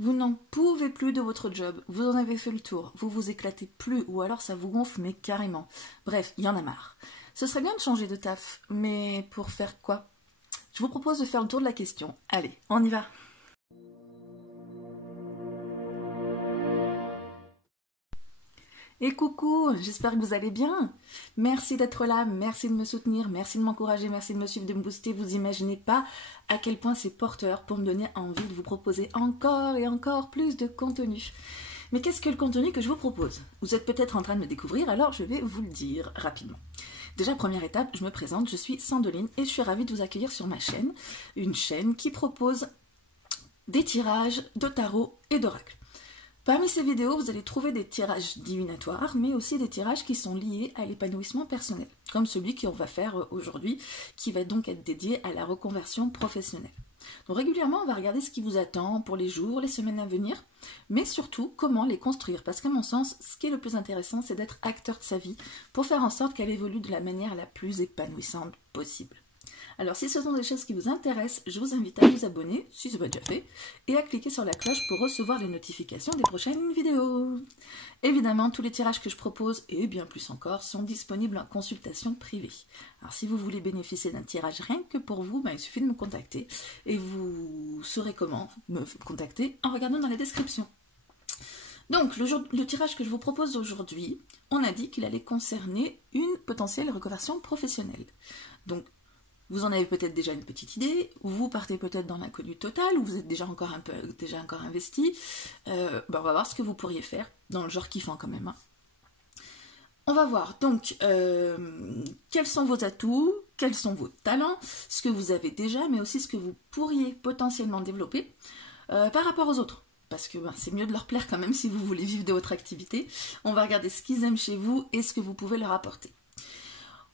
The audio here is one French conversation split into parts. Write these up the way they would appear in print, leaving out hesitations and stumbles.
Vous n'en pouvez plus de votre job, vous en avez fait le tour, vous vous éclatez plus, ou alors ça vous gonfle, mais carrément. Bref, il y en a marre. Ce serait bien de changer de taf, mais pour faire quoi? Je vous propose de faire le tour de la question. Allez, on y va! Et coucou, j'espère que vous allez bien. Merci d'être là, merci de me soutenir, merci de m'encourager, merci de me suivre, de me booster. Vous imaginez pas à quel point c'est porteur pour me donner envie de vous proposer encore et encore plus de contenu. Mais qu'est-ce que le contenu que je vous propose? Vous êtes peut-être en train de me découvrir, alors je vais vous le dire rapidement. Déjà, première étape, je me présente, je suis Sandoline et je suis ravie de vous accueillir sur ma chaîne. Une chaîne qui propose des tirages de tarot et d'oracle. Parmi ces vidéos, vous allez trouver des tirages divinatoires, mais aussi des tirages qui sont liés à l'épanouissement personnel, comme celui qu'on va faire aujourd'hui, qui va donc être dédié à la reconversion professionnelle. Donc régulièrement, on va regarder ce qui vous attend pour les jours, les semaines à venir, mais surtout, comment les construire. Parce qu'à mon sens, ce qui est le plus intéressant, c'est d'être acteur de sa vie, pour faire en sorte qu'elle évolue de la manière la plus épanouissante possible. Alors si ce sont des choses qui vous intéressent, je vous invite à vous abonner, si ce n'est pas déjà fait, et à cliquer sur la cloche pour recevoir les notifications des prochaines vidéos. Évidemment, tous les tirages que je propose, et bien plus encore, sont disponibles en consultation privée. Alors si vous voulez bénéficier d'un tirage rien que pour vous, il suffit de me contacter, et vous saurez comment me contacter en regardant dans la description. Donc, le tirage que je vous propose aujourd'hui, on a dit qu'il allait concerner une potentielle reconversion professionnelle. Donc, vous en avez peut-être déjà une petite idée, ou vous partez peut-être dans l'inconnu total, ou vous êtes déjà encore investi. On va voir ce que vous pourriez faire, dans le genre kiffant quand même. On va voir donc quels sont vos atouts, quels sont vos talents, ce que vous avez déjà, mais aussi ce que vous pourriez potentiellement développer par rapport aux autres. Parce que c'est mieux de leur plaire quand même si vous voulez vivre de votre activité. On va regarder ce qu'ils aiment chez vous et ce que vous pouvez leur apporter.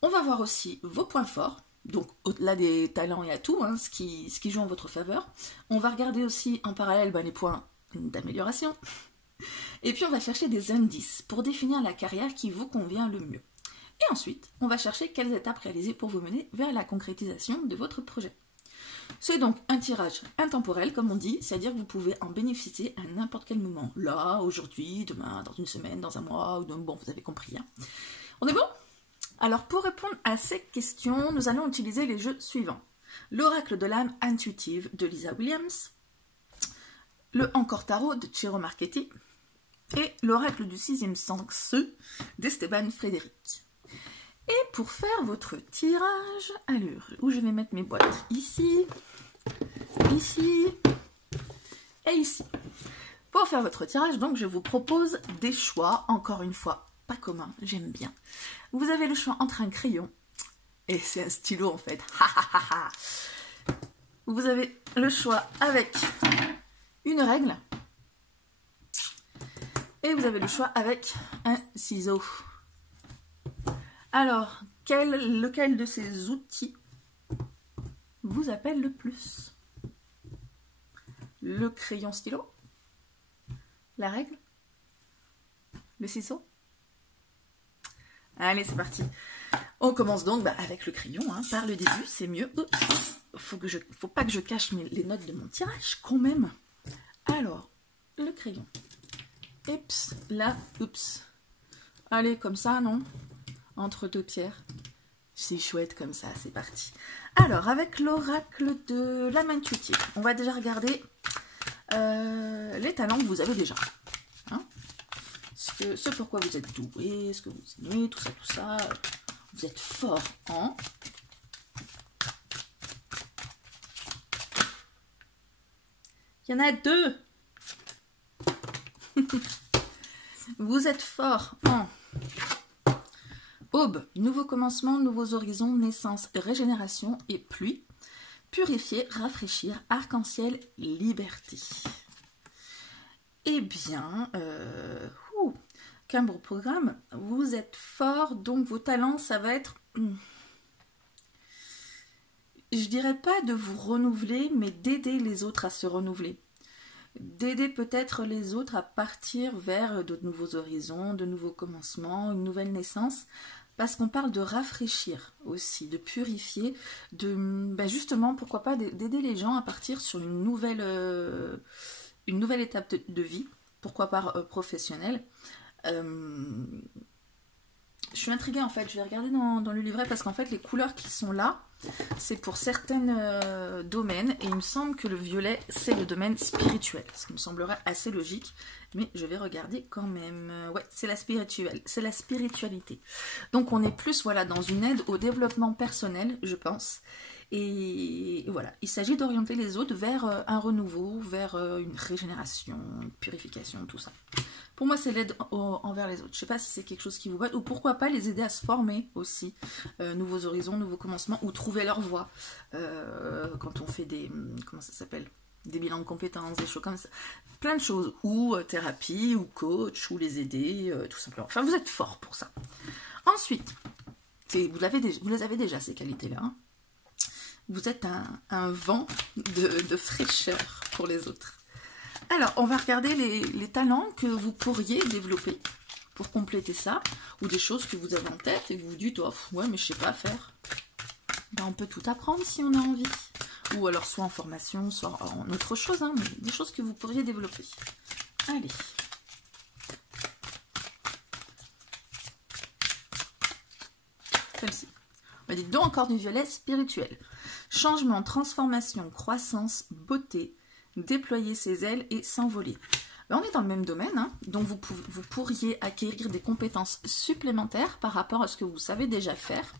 On va voir aussi vos points forts. Donc au-delà des talents et atouts, ce qui joue en votre faveur. On va regarder aussi en parallèle les points d'amélioration. Et puis on va chercher des indices pour définir la carrière qui vous convient le mieux. Et ensuite, on va chercher quelles étapes réaliser pour vous mener vers la concrétisation de votre projet. C'est donc un tirage intemporel, comme on dit, c'est-à-dire que vous pouvez en bénéficier à n'importe quel moment. Là, aujourd'hui, demain, dans une semaine, dans un mois, ou bon, vous avez compris. On est bon ? Alors pour répondre à ces questions, nous allons utiliser les jeux suivants. L'oracle de l'âme intuitive de Lisa Williams, le Encore Tarot de Ciro Marchetti et l'oracle du sixième sens d'Esteban Frédéric. Et pour faire votre tirage, alors, où je vais mettre mes boîtes? Ici, ici et ici. Pour faire votre tirage, donc, je vous propose des choix, encore une fois, pas commun, j'aime bien. Vous avez le choix entre un crayon, et c'est un stylo en fait. Vous avez le choix avec une règle, et vous avez le choix avec un ciseau. Alors, lequel de ces outils vous appelle le plus? Le crayon stylo? La règle? Le ciseau? Allez, c'est parti. On commence donc avec le crayon, par le début, c'est mieux. Faut pas que je cache les notes de mon tirage, quand même. Alors, le crayon. Oups, là, oups. Allez, comme ça, non? Entre deux pierres. C'est chouette comme ça, c'est parti. Alors, avec l'oracle de l'âme intuitive, on va déjà regarder les talents que vous avez déjà. Ce pourquoi vous êtes doué, ce que vous aimez, tout ça. Vous êtes fort en... Il y en a deux. Vous êtes fort en aube, nouveau commencement, nouveaux horizons, naissance, régénération et pluie. Purifier, rafraîchir, arc-en-ciel, liberté. Eh bien, qu'un beau programme. Vous êtes fort, donc vos talents, ça va être... Je dirais pas de vous renouveler, mais d'aider les autres à se renouveler. D'aider peut-être les autres à partir vers de nouveaux horizons, de nouveaux commencements, une nouvelle naissance. Parce qu'on parle de rafraîchir aussi, de purifier, de justement, pourquoi pas, d'aider les gens à partir sur une nouvelle une nouvelle étape de vie, pourquoi pas professionnelle. Je suis intriguée en fait, je vais regarder dans le livret parce qu'en fait les couleurs qui sont là, c'est pour certains domaines et il me semble que le violet c'est le domaine spirituel, ce qui me semblerait assez logique, mais je vais regarder quand même. Ouais, c'est la spiritualité. Donc on est plus voilà dans une aide au développement personnel, je pense. Et voilà, il s'agit d'orienter les autres vers un renouveau, vers une régénération, une purification, tout ça. Pour moi, c'est l'aide envers les autres. Je ne sais pas si c'est quelque chose qui vous va, ou pourquoi pas les aider à se former aussi. Nouveaux horizons, nouveaux commencements, ou trouver leur voie. Quand on fait des... Comment ça s'appelle? Des bilans de compétences, des choses comme ça. Plein de choses. Ou thérapie, ou coach, ou les aider, tout simplement. Enfin, vous êtes fort pour ça. Ensuite, vous les avez déjà, ces qualités-là. Hein. Vous êtes un vent de fraîcheur pour les autres. Alors, on va regarder les talents que vous pourriez développer pour compléter ça, ou des choses que vous avez en tête et que vous vous dites, oh, ouais, mais je sais pas faire. Ben, on peut tout apprendre si on a envie. Ou alors soit en formation, soit en autre chose, hein, mais des choses que vous pourriez développer. Allez. Celle-ci. On va dire donc encore du violet spirituel. Changement, transformation, croissance, beauté, déployer ses ailes et s'envoler. Ben, on est dans le même domaine, hein, donc vous pourriez acquérir des compétences supplémentaires par rapport à ce que vous savez déjà faire.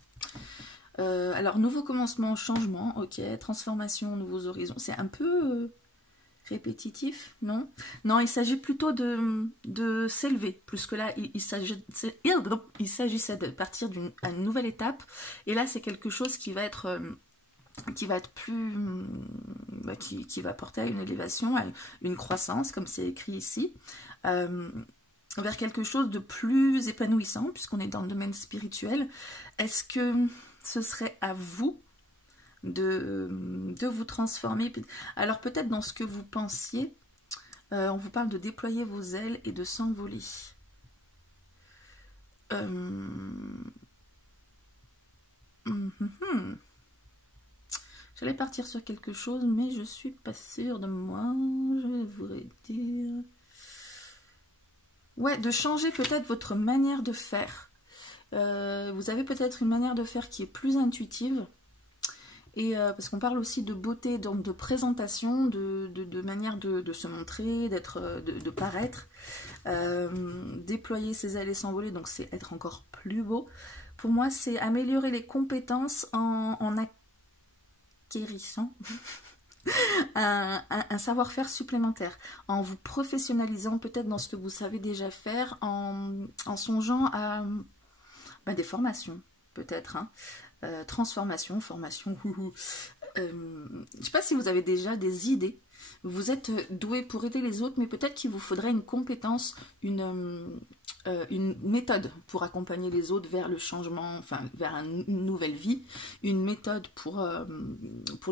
Alors, nouveau commencement, changement, ok, transformation, nouveaux horizons, c'est un peu répétitif, non? Non, il s'agit plutôt de s'élever, plus que là, il s'agissait de partir d'une nouvelle étape, et là, c'est quelque chose qui va être plus, qui va porter à une élévation, à une croissance, comme c'est écrit ici, vers quelque chose de plus épanouissant, puisqu'on est dans le domaine spirituel. Est-ce que ce serait à vous de vous transformer? Alors peut-être dans ce que vous pensiez, on vous parle de déployer vos ailes et de s'envoler. J'allais partir sur quelque chose, mais je suis pas sûre de moi. Je vais vous dire... Ouais, de changer peut-être votre manière de faire. Vous avez peut-être une manière de faire qui est plus intuitive. Et parce qu'on parle aussi de beauté, donc de présentation, de manière de se montrer, de paraître. Déployer ses ailes et s'envoler, donc c'est être encore plus beau. Pour moi, c'est améliorer les compétences en acquérissant un savoir-faire supplémentaire, en vous professionnalisant peut-être dans ce que vous savez déjà faire, en songeant à des formations, peut-être, hein. Transformation, formation, je ne sais pas si vous avez déjà des idées. Vous êtes doué pour aider les autres, mais peut-être qu'il vous faudrait une compétence, une méthode pour accompagner les autres vers le changement, enfin vers une nouvelle vie, une méthode pour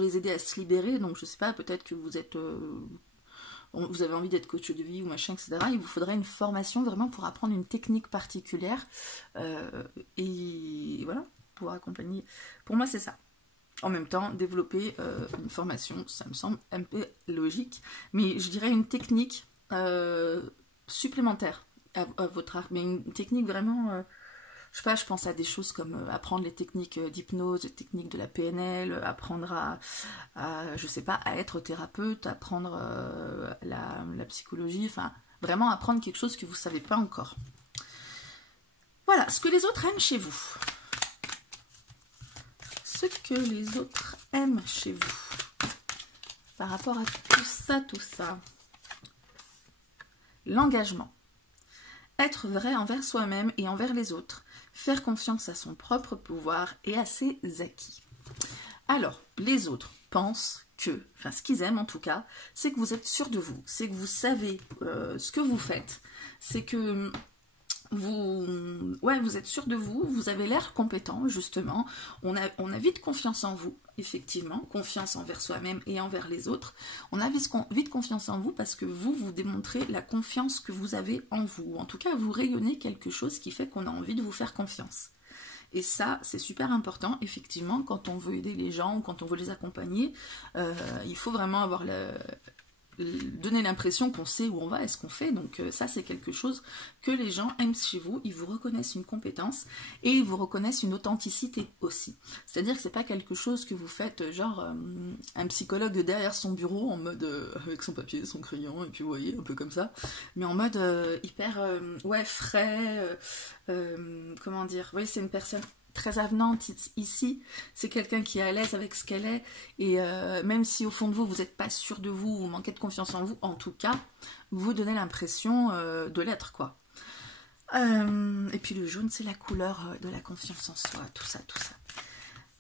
les aider à se libérer. Donc je ne sais pas, peut-être que vous êtes... vous avez envie d'être coach de vie ou machin, etc. Il vous faudrait une formation vraiment pour apprendre une technique particulière. Et voilà, pour accompagner. Pour moi, c'est ça. En même temps, développer une formation, ça me semble un peu logique. Mais je dirais une technique supplémentaire à votre art. Mais une technique vraiment... je sais pas, je pense à des choses comme apprendre les techniques d'hypnose, les techniques de la PNL, apprendre je sais pas, à être thérapeute, apprendre la psychologie, enfin, vraiment apprendre quelque chose que vous savez pas encore. Voilà, ce que les autres aiment chez vous. Ce que les autres aiment chez vous. Par rapport à tout ça. L'engagement. Être vrai envers soi-même et envers les autres. Faire confiance à son propre pouvoir et à ses acquis. Alors, les autres pensent que, enfin ce qu'ils aiment en tout cas, c'est que vous êtes sûr de vous, c'est que vous savez ce que vous faites, c'est que vous êtes sûr de vous, vous avez l'air compétent justement, on a vite confiance en vous, effectivement, confiance envers soi-même et envers les autres, on a vite confiance en vous parce que vous démontrez la confiance que vous avez en vous, en tout cas vous rayonnez quelque chose qui fait qu'on a envie de vous faire confiance. Et ça, c'est super important, effectivement, quand on veut aider les gens ou quand on veut les accompagner, il faut vraiment avoir donner l'impression qu'on sait où on va et ce qu'on fait. Donc ça, c'est quelque chose que les gens aiment chez vous. Ils vous reconnaissent une compétence et ils vous reconnaissent une authenticité aussi. C'est-à-dire que c'est pas quelque chose que vous faites genre un psychologue de derrière son bureau en mode avec son papier, son crayon et puis vous voyez, un peu comme ça, mais en mode hyper ouais, frais, comment dire, vous voyez, c'est une personne très avenante ici, c'est quelqu'un qui est à l'aise avec ce qu'elle est, et même si au fond de vous, vous n'êtes pas sûr de vous, vous manquez de confiance en vous, en tout cas, vous donnez l'impression de l'être, quoi. Et puis le jaune, c'est la couleur de la confiance en soi, tout ça, tout ça.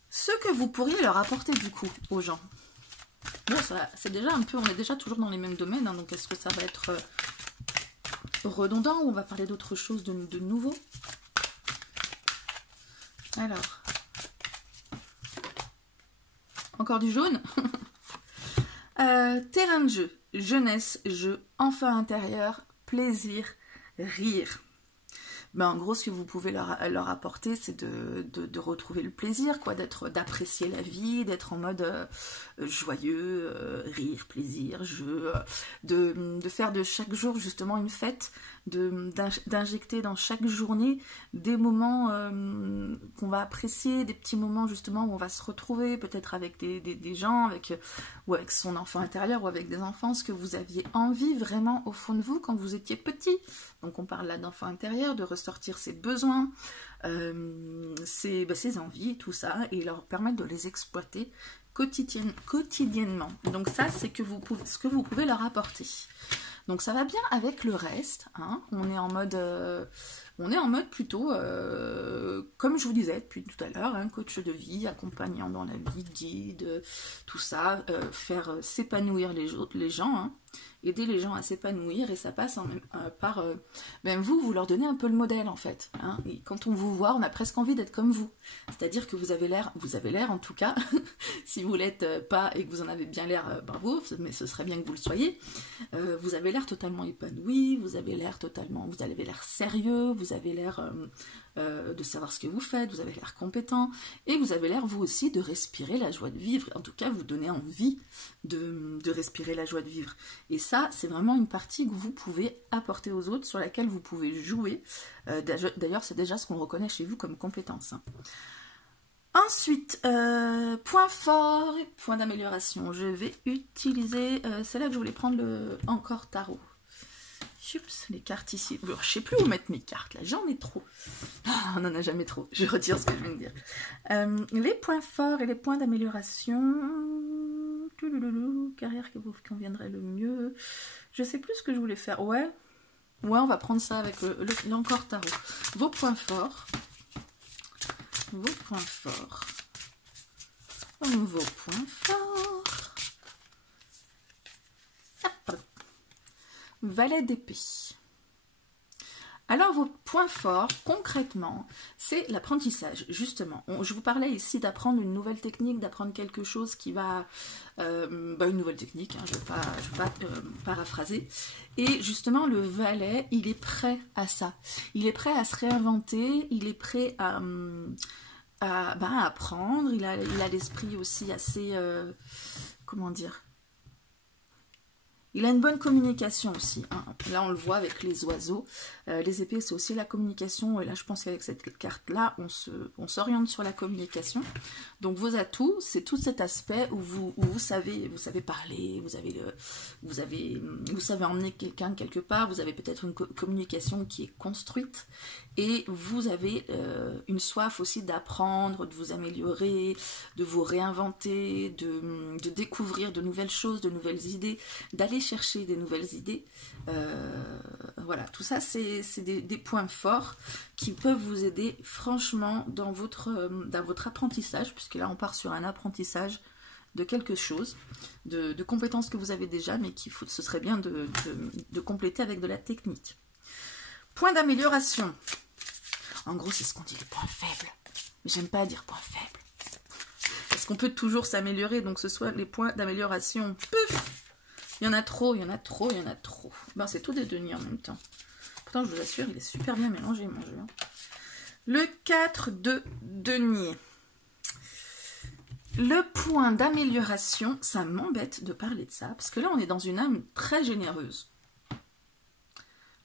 Ce que vous pourriez leur apporter, du coup, aux gens. Bon, c'est déjà un peu, on est déjà toujours dans les mêmes domaines, hein, donc est-ce que ça va être redondant, ou on va parler d'autre chose de nouveau? Alors, encore du jaune. Terrain de jeu, jeunesse, jeu, enfant intérieur, plaisir, rire. Ben, en gros, ce que vous pouvez leur apporter, c'est de retrouver le plaisir, quoi, d'apprécier la vie, d'être en mode joyeux, rire, plaisir, jeu, de faire de chaque jour justement une fête, d'injecter dans chaque journée des moments qu'on va apprécier, des petits moments justement où on va se retrouver, peut-être avec des gens, ou avec son enfant intérieur, ou avec des enfants, ce que vous aviez envie vraiment au fond de vous quand vous étiez petit. Donc on parle là d'enfant intérieur, de ressortir ses besoins, ses envies, tout ça, et leur permettre de les exploiter quotidiennement. Donc ça, c'est ce que vous pouvez leur apporter. Donc ça va bien avec le reste, hein. On est en mode plutôt, comme je vous disais depuis tout à l'heure, hein, coach de vie, accompagnant dans la vie, guide, tout ça, faire s'épanouir les gens, hein, aider les gens à s'épanouir, et ça passe par vous leur donnez un peu le modèle en fait, hein. Et quand on vous voit, on a presque envie d'être comme vous, c'est-à-dire que vous avez l'air en tout cas, si vous l'êtes pas et que vous en avez bien l'air, bravo, mais ce serait bien que vous le soyez, vous avez l'air totalement épanoui, vous avez l'air sérieux, vous avez l'air de savoir ce que vous faites, vous avez l'air compétent, et vous avez l'air vous aussi de respirer la joie de vivre, en tout cas vous donnez envie de respirer la joie de vivre. Et ça, c'est vraiment une partie que vous pouvez apporter aux autres, sur laquelle vous pouvez jouer. D'ailleurs, c'est déjà ce qu'on reconnaît chez vous comme compétence, hein. Ensuite, point fort et point d'amélioration. Je vais utiliser, c'est là que je voulais prendre le encore tarot. Oups, les cartes ici. Je ne sais plus où mettre mes cartes, là, j'en ai trop. On n'en a jamais trop, je retire ce que je viens de dire. Les points forts et les points d'amélioration. Carrière qui vous conviendrait le mieux. Je sais plus ce que je voulais faire. Ouais, on va prendre ça avec l'encore tarot. Vos points forts. Vos points forts. Vos points forts. Hop. Valet d'épée. Alors vos points forts, concrètement, c'est l'apprentissage, justement. Je vous parlais ici d'apprendre une nouvelle technique, d'apprendre quelque chose qui va... une nouvelle technique, hein, je ne vais pas paraphraser. Et justement, le valet, il est prêt à ça. Il est prêt à se réinventer, il est prêt à apprendre, il a l'esprit aussi assez... comment dire ? Il a une bonne communication aussi, hein. Là on le voit avec les oiseaux, les épées c'est aussi la communication, et là je pense qu'avec cette carte là on s'oriente sur la communication. Donc vos atouts, c'est tout cet aspect où vous savez parler, vous savez emmener quelqu'un quelque part, vous avez peut-être une communication qui est construite, et vous avez une soif aussi d'apprendre, de vous améliorer, de vous réinventer, de découvrir de nouvelles choses, de nouvelles idées, d'aller chercher des nouvelles idées. Voilà, tout ça c'est des points forts qui peuvent vous aider franchement dans votre apprentissage, puisque là on part sur un apprentissage de quelque chose, de compétences que vous avez déjà, mais ce serait bien de compléter avec de la technique. Point d'amélioration. En gros, c'est ce qu'on dit, les points faibles. Mais j'aime pas dire points faibles. Parce qu'on peut toujours s'améliorer, donc ce soit les points d'amélioration. Pouf! Il y en a trop, il y en a trop, il y en a trop. Ben, c'est tout des deniers en même temps. Pourtant, je vous assure, il est super bien mélangé, mon jeu. Le 4 de denier. Le point d'amélioration, ça m'embête de parler de ça, parce que là, on est dans une âme très généreuse.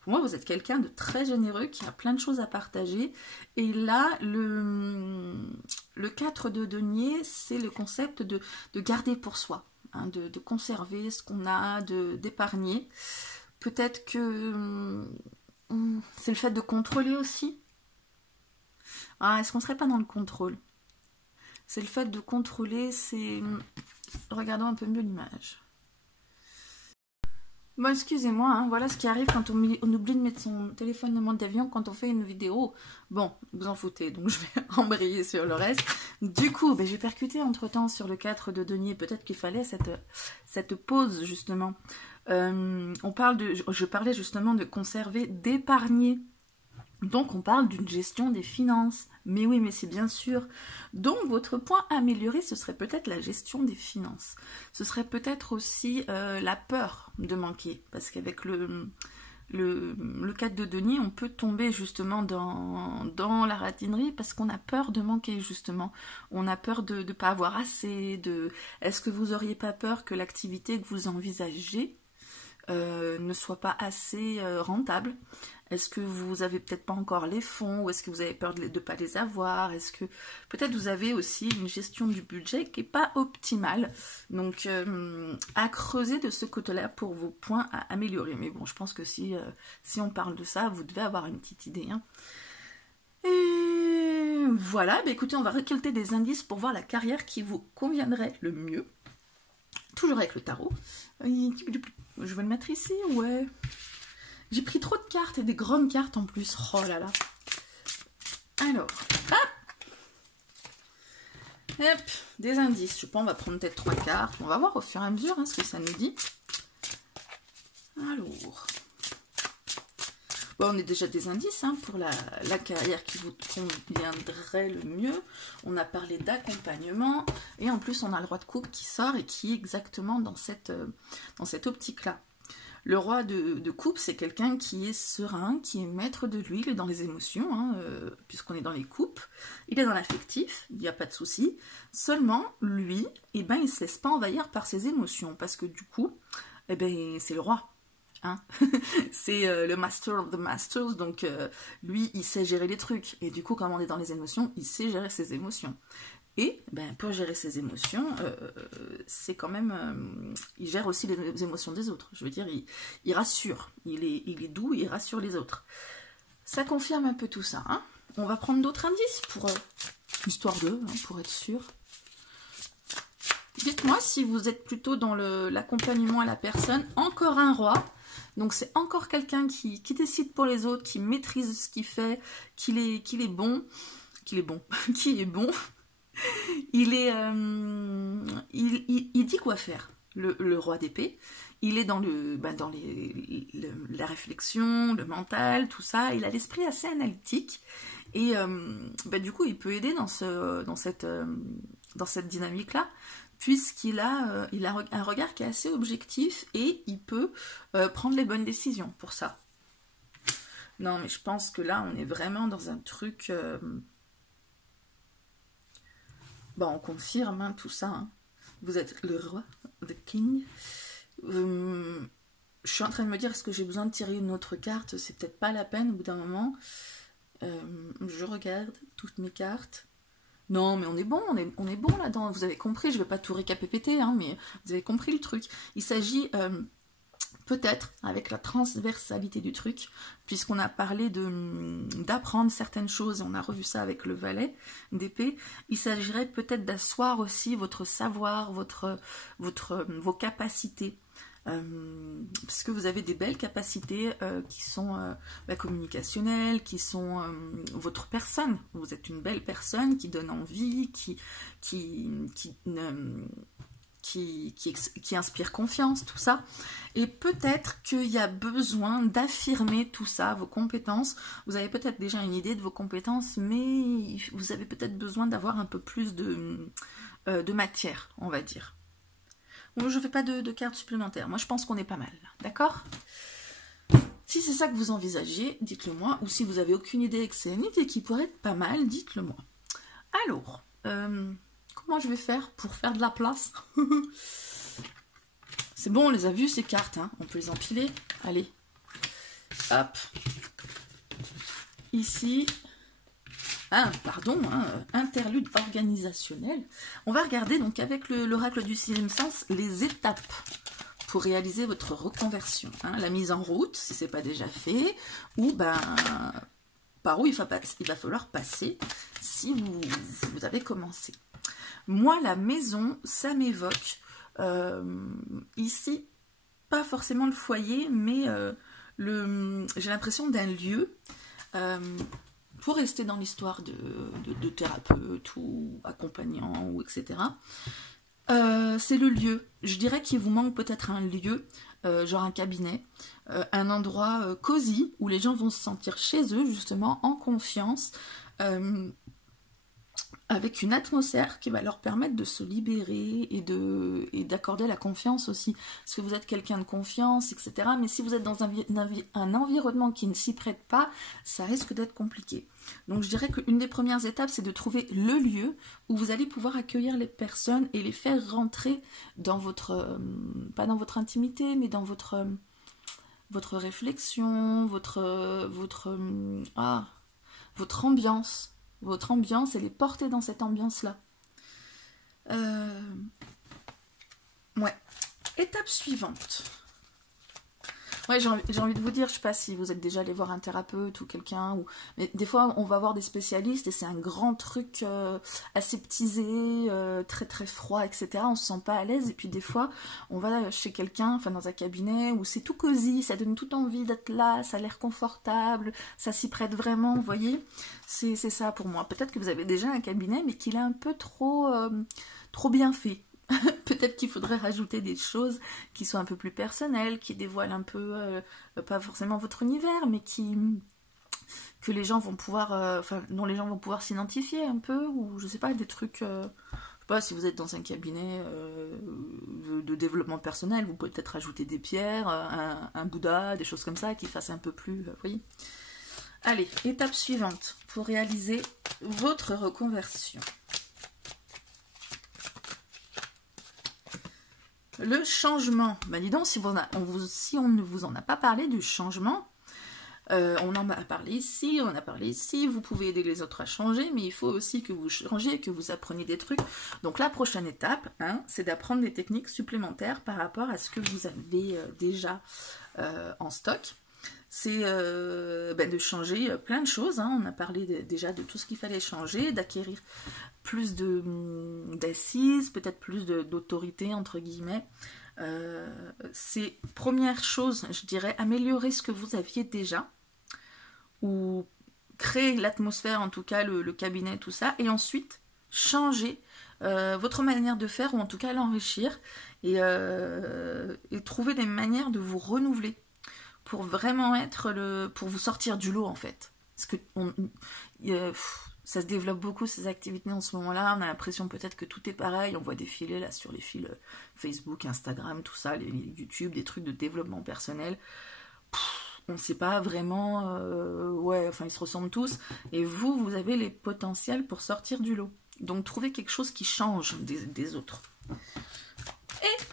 Pour moi, vous êtes quelqu'un de très généreux, qui a plein de choses à partager. Et là, le 4 de denier, c'est le concept de garder pour soi, hein, de conserver ce qu'on a, d'épargner. Peut-être que c'est le fait de contrôler aussi. Ah, est-ce qu'on serait pas dans le contrôle? C'est le fait de contrôler, c'est... Regardons un peu mieux l'image. Bon, excusez-moi, hein, voilà ce qui arrive quand on oublie de mettre son téléphone en mode d'avion quand on fait une vidéo. Bon, vous en foutez, donc je vais embrayer sur le reste. Du coup, ben, j'ai percuté entre-temps sur le 4 de denier. Peut-être qu'il fallait cette pause, justement. Je parlais justement de conserver, d'épargner. Donc, on parle d'une gestion des finances. Mais oui, mais c'est bien sûr. Donc, votre point à améliorer, ce serait peut-être la gestion des finances. Ce serait peut-être aussi la peur de manquer. Parce qu'avec le 4 de denier, on peut tomber justement dans la ratinerie parce qu'on a peur de manquer, justement. On a peur de ne pas avoir assez. Est-ce que vous n'auriez pas peur que l'activité que vous envisagez ne soit pas assez rentable? Est-ce que vous avez peut-être pas encore les fonds, ou est-ce que vous avez peur de ne pas les avoir? Est-ce que peut-être vous avez aussi une gestion du budget qui n'est pas optimale? Donc à creuser de ce côté-là pour vos points à améliorer. Mais bon, je pense que si on parle de ça, vous devez avoir une petite idée, hein. Et voilà, bah écoutez, on va récolter des indices pour voir la carrière qui vous conviendrait le mieux. Toujours avec le tarot. Je vais le mettre ici, ouais. J'ai pris trop de cartes et des grandes cartes en plus. Oh là là. Alors, hop. Hop, des indices. Je sais pas, on va prendre peut-être 3 cartes. On va voir au fur et à mesure hein, ce que ça nous dit. Alors. Bon, on est déjà des indices hein, pour la carrière qui vous conviendrait le mieux. On a parlé d'accompagnement. Et en plus, on a le roi de coupe qui sort et qui est exactement dans cette optique-là. Le roi de coupe, c'est quelqu'un qui est serein, qui est maître de lui, il est dans les émotions, hein, puisqu'on est dans les coupes. Il est dans l'affectif, il n'y a pas de souci. Seulement, lui, eh ben, il ne se laisse pas envahir par ses émotions, parce que du coup, eh ben, c'est le roi. Hein. C'est le master of the masters, donc lui, il sait gérer les trucs. Et du coup, comme on est dans les émotions, il sait gérer ses émotions. Et ben, pour gérer ses émotions, c'est quand même... il gère aussi les émotions des autres. Je veux dire, il rassure. Il est doux, il rassure les autres. Ça confirme un peu tout ça. Hein. On va prendre d'autres indices pour histoire d'eux, hein, pour être sûr. Dites-moi si vous êtes plutôt dans l'accompagnement à la personne. Encore un roi. Donc c'est encore quelqu'un qui décide pour les autres, qui maîtrise ce qu'il fait, qu'il est bon. Qui est bon. Il dit quoi faire, le roi d'épée. Il est dans la réflexion, le mental, tout ça. Il a l'esprit assez analytique. Et du coup, il peut aider dans cette dynamique-là, puisqu'il a un regard qui est assez objectif et il peut prendre les bonnes décisions pour ça. Non, mais je pense que là, on est vraiment dans un truc... Bon, on confirme hein, tout ça. Hein. Vous êtes le roi, the king. Je suis en train de me dire, est-ce que j'ai besoin de tirer une autre carte? C'est peut-être pas la peine au bout d'un moment. Je regarde toutes mes cartes. Non, mais on est bon, on est bon là-dedans. Vous avez compris, je ne vais pas tout récapépéter, hein, mais vous avez compris le truc. Il s'agit... peut-être, avec la transversalité du truc, puisqu'on a parlé d'apprendre certaines choses, et on a revu ça avec le valet d'épée, il s'agirait peut-être d'asseoir aussi votre savoir, vos capacités, parce que vous avez des belles capacités qui sont communicationnelles, qui sont votre personne. Vous êtes une belle personne qui donne envie, qui inspire confiance, tout ça. Et peut-être qu'il y a besoin d'affirmer tout ça, vos compétences. Vous avez peut-être déjà une idée de vos compétences, mais vous avez peut-être besoin d'avoir un peu plus de matière, on va dire. Bon, je ne fais pas de cartes supplémentaires. Moi, je pense qu'on est pas mal, d'accord ? Si c'est ça que vous envisagez, dites-le moi. Ou si vous n'avez aucune idée et que c'est une idée qui pourrait être pas mal, dites-le moi. Alors, comment moi je vais faire pour faire de la place. C'est bon, on les a vus ces cartes, hein. On peut les empiler. Allez, hop. Ici, interlude organisationnel. On va regarder donc avec l'oracle du sixième sens les étapes pour réaliser votre reconversion. Hein. La mise en route, si ce n'est pas déjà fait, ou par où il va falloir passer si vous avez commencé. Moi, la maison, ça m'évoque ici, pas forcément le foyer, mais j'ai l'impression d'un lieu, pour rester dans l'histoire de thérapeute ou accompagnant, ou etc. C'est le lieu. Je dirais qu'il vous manque peut-être un lieu, genre un cabinet, un endroit cosy où les gens vont se sentir chez eux, justement, en confiance, avec une atmosphère qui va leur permettre de se libérer et d'accorder la confiance aussi. Parce que vous êtes quelqu'un de confiance, etc. Mais si vous êtes dans un environnement qui ne s'y prête pas, ça risque d'être compliqué. Donc je dirais qu'une des premières étapes, c'est de trouver le lieu où vous allez pouvoir accueillir les personnes et les faire rentrer dans votre, pas dans votre intimité, mais dans votre réflexion, votre ambiance. Votre ambiance, elle est portée dans cette ambiance-là. Ouais. Étape suivante. Ouais, j'ai envie de vous dire, je ne sais pas si vous êtes déjà allé voir un thérapeute ou quelqu'un, mais des fois on va voir des spécialistes et c'est un grand truc aseptisé, très très froid, etc. On ne se sent pas à l'aise et puis des fois on va chez quelqu'un, enfin dans un cabinet où c'est tout cosy, ça donne toute envie d'être là, ça a l'air confortable, ça s'y prête vraiment, vous voyez. C'est ça pour moi. Peut-être que vous avez déjà un cabinet mais qu'il est un peu trop bien fait. Peut-être qu'il faudrait rajouter des choses qui sont un peu plus personnelles, qui dévoilent un peu, pas forcément votre univers, mais que les gens vont pouvoir, dont les gens vont pouvoir s'identifier un peu, ou je sais pas, des trucs, je sais pas, si vous êtes dans un cabinet de développement personnel, vous pouvez peut-être rajouter des pierres, un Bouddha, des choses comme ça, qui fassent un peu plus, vous voyez. Allez, étape suivante, pour réaliser votre reconversion. Le changement. Ben dis donc, si on ne vous en a pas parlé du changement, on en a parlé ici, on en a parlé ici, vous pouvez aider les autres à changer, mais il faut aussi que vous changiez, que vous appreniez des trucs. Donc la prochaine étape, hein, c'est d'apprendre des techniques supplémentaires par rapport à ce que vous avez déjà en stock. C'est de changer plein de choses, hein. On a parlé déjà de tout ce qu'il fallait changer, d'acquérir plus d'assises, peut-être plus d'autorité, entre guillemets. C'est première chose, je dirais, améliorer ce que vous aviez déjà, ou créer l'atmosphère, en tout cas le cabinet, tout ça, et ensuite changer votre manière de faire, ou en tout cas l'enrichir, et trouver des manières de vous renouveler, pour vraiment pour vous sortir du lot en fait. Parce que ça se développe beaucoup ces activités en ce moment-là, on a l'impression peut-être que tout est pareil, on voit défiler là sur les fils Facebook, Instagram, tout ça, les YouTube, des trucs de développement personnel. On ne sait pas vraiment, ils se ressemblent tous, et vous avez les potentiels pour sortir du lot. Donc trouvez quelque chose qui change des autres.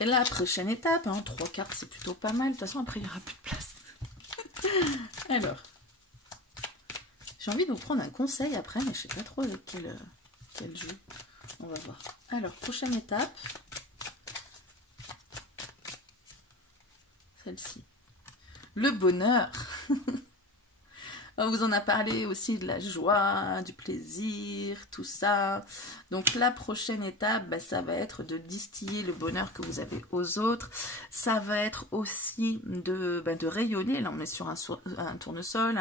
Et la prochaine étape, 3 cartes c'est plutôt pas mal, de toute façon après il n'y aura plus de place. Alors, j'ai envie de vous prendre un conseil après, mais je ne sais pas trop avec quel jeu. On va voir. Alors, prochaine étape. Celle-ci. Le bonheur. On vous en a parlé aussi de la joie, du plaisir, tout ça. Donc la prochaine étape, ça va être de distiller le bonheur que vous avez aux autres. Ça va être aussi de rayonner. Là, on est sur un tournesol,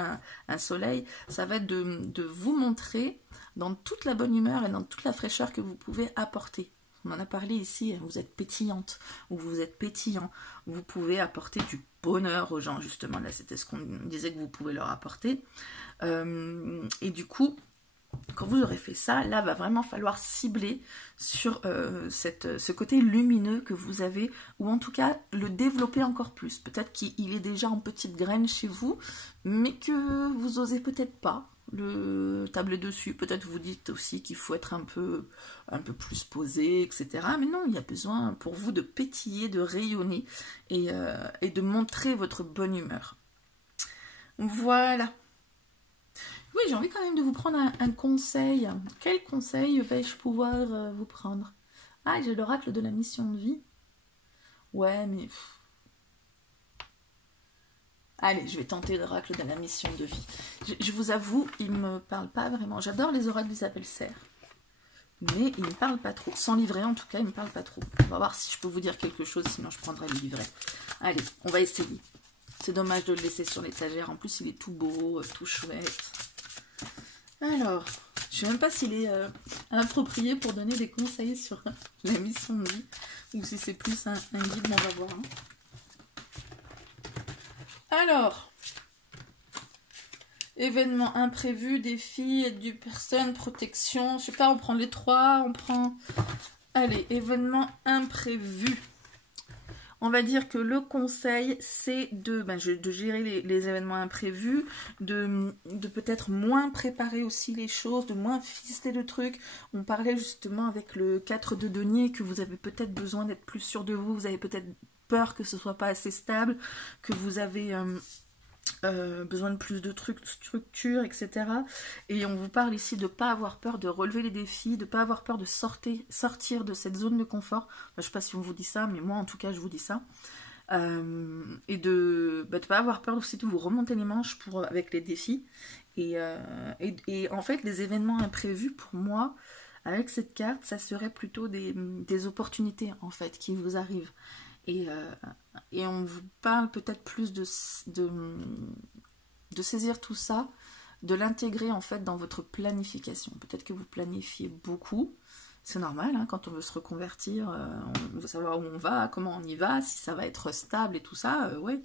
un soleil. Ça va être de vous montrer dans toute la bonne humeur et dans toute la fraîcheur que vous pouvez apporter. On en a parlé ici, vous êtes pétillante, ou vous êtes pétillant, vous pouvez apporter du bonheur aux gens, justement, là c'était ce qu'on disait que vous pouvez leur apporter, et du coup, quand vous aurez fait ça, là va vraiment falloir cibler sur ce côté lumineux que vous avez, ou en tout cas le développer encore plus. Peut-être qu'il est déjà en petite graine chez vous, mais que vous osez peut-être pas. le tabler dessus. Peut-être vous dites aussi qu'il faut être un peu plus posé, etc. Mais non, il y a besoin pour vous de pétiller, de rayonner et de montrer votre bonne humeur. Voilà. Oui, j'ai envie quand même de vous prendre un conseil. Quel conseil vais-je pouvoir vous prendre? Ah, j'ai l'oracle de la mission de vie. Ouais, mais... Allez, je vais tenter l'oracle de la mission de vie. Je vous avoue, il ne me parle pas vraiment. J'adore les oracles d'Isabelle Serre. Mais il ne me parle pas trop. Sans livret, en tout cas, il ne me parle pas trop. On va voir si je peux vous dire quelque chose, sinon je prendrai le livret. Allez, on va essayer. C'est dommage de le laisser sur l'étagère. En plus, il est tout beau, tout chouette. Alors, je ne sais même pas s'il est approprié pour donner des conseils sur la mission de vie. Ou si c'est plus un guide, on va voir. Hein. Alors, événements imprévus, défis, aide du personne, protection. Je sais pas, on prend les trois, on prend... Allez, événements imprévus. On va dire que le conseil, c'est de gérer les événements imprévus, de peut-être moins préparer aussi les choses, de moins ficeler le truc. On parlait justement avec le 4 de denier que vous avez peut-être besoin d'être plus sûr de vous, vous avez peut-être peur que ce soit pas assez stable, que vous avez besoin de plus de trucs, structure, etc. Et on vous parle ici de ne pas avoir peur de relever les défis, de ne pas avoir peur de sortir de cette zone de confort. Enfin, je ne sais pas si on vous dit ça, mais moi en tout cas je vous dis ça. Et de ne pas avoir peur aussi de vous remonter les manches avec les défis. Et en fait, les événements imprévus, pour moi, avec cette carte, ça serait plutôt des opportunités en fait qui vous arrivent. Et on vous parle peut-être plus de saisir tout ça, de l'intégrer en fait dans votre planification. Peut-être que vous planifiez beaucoup, c'est normal, hein, quand on veut se reconvertir, on veut savoir où on va, comment on y va, si ça va être stable et tout ça, ouais.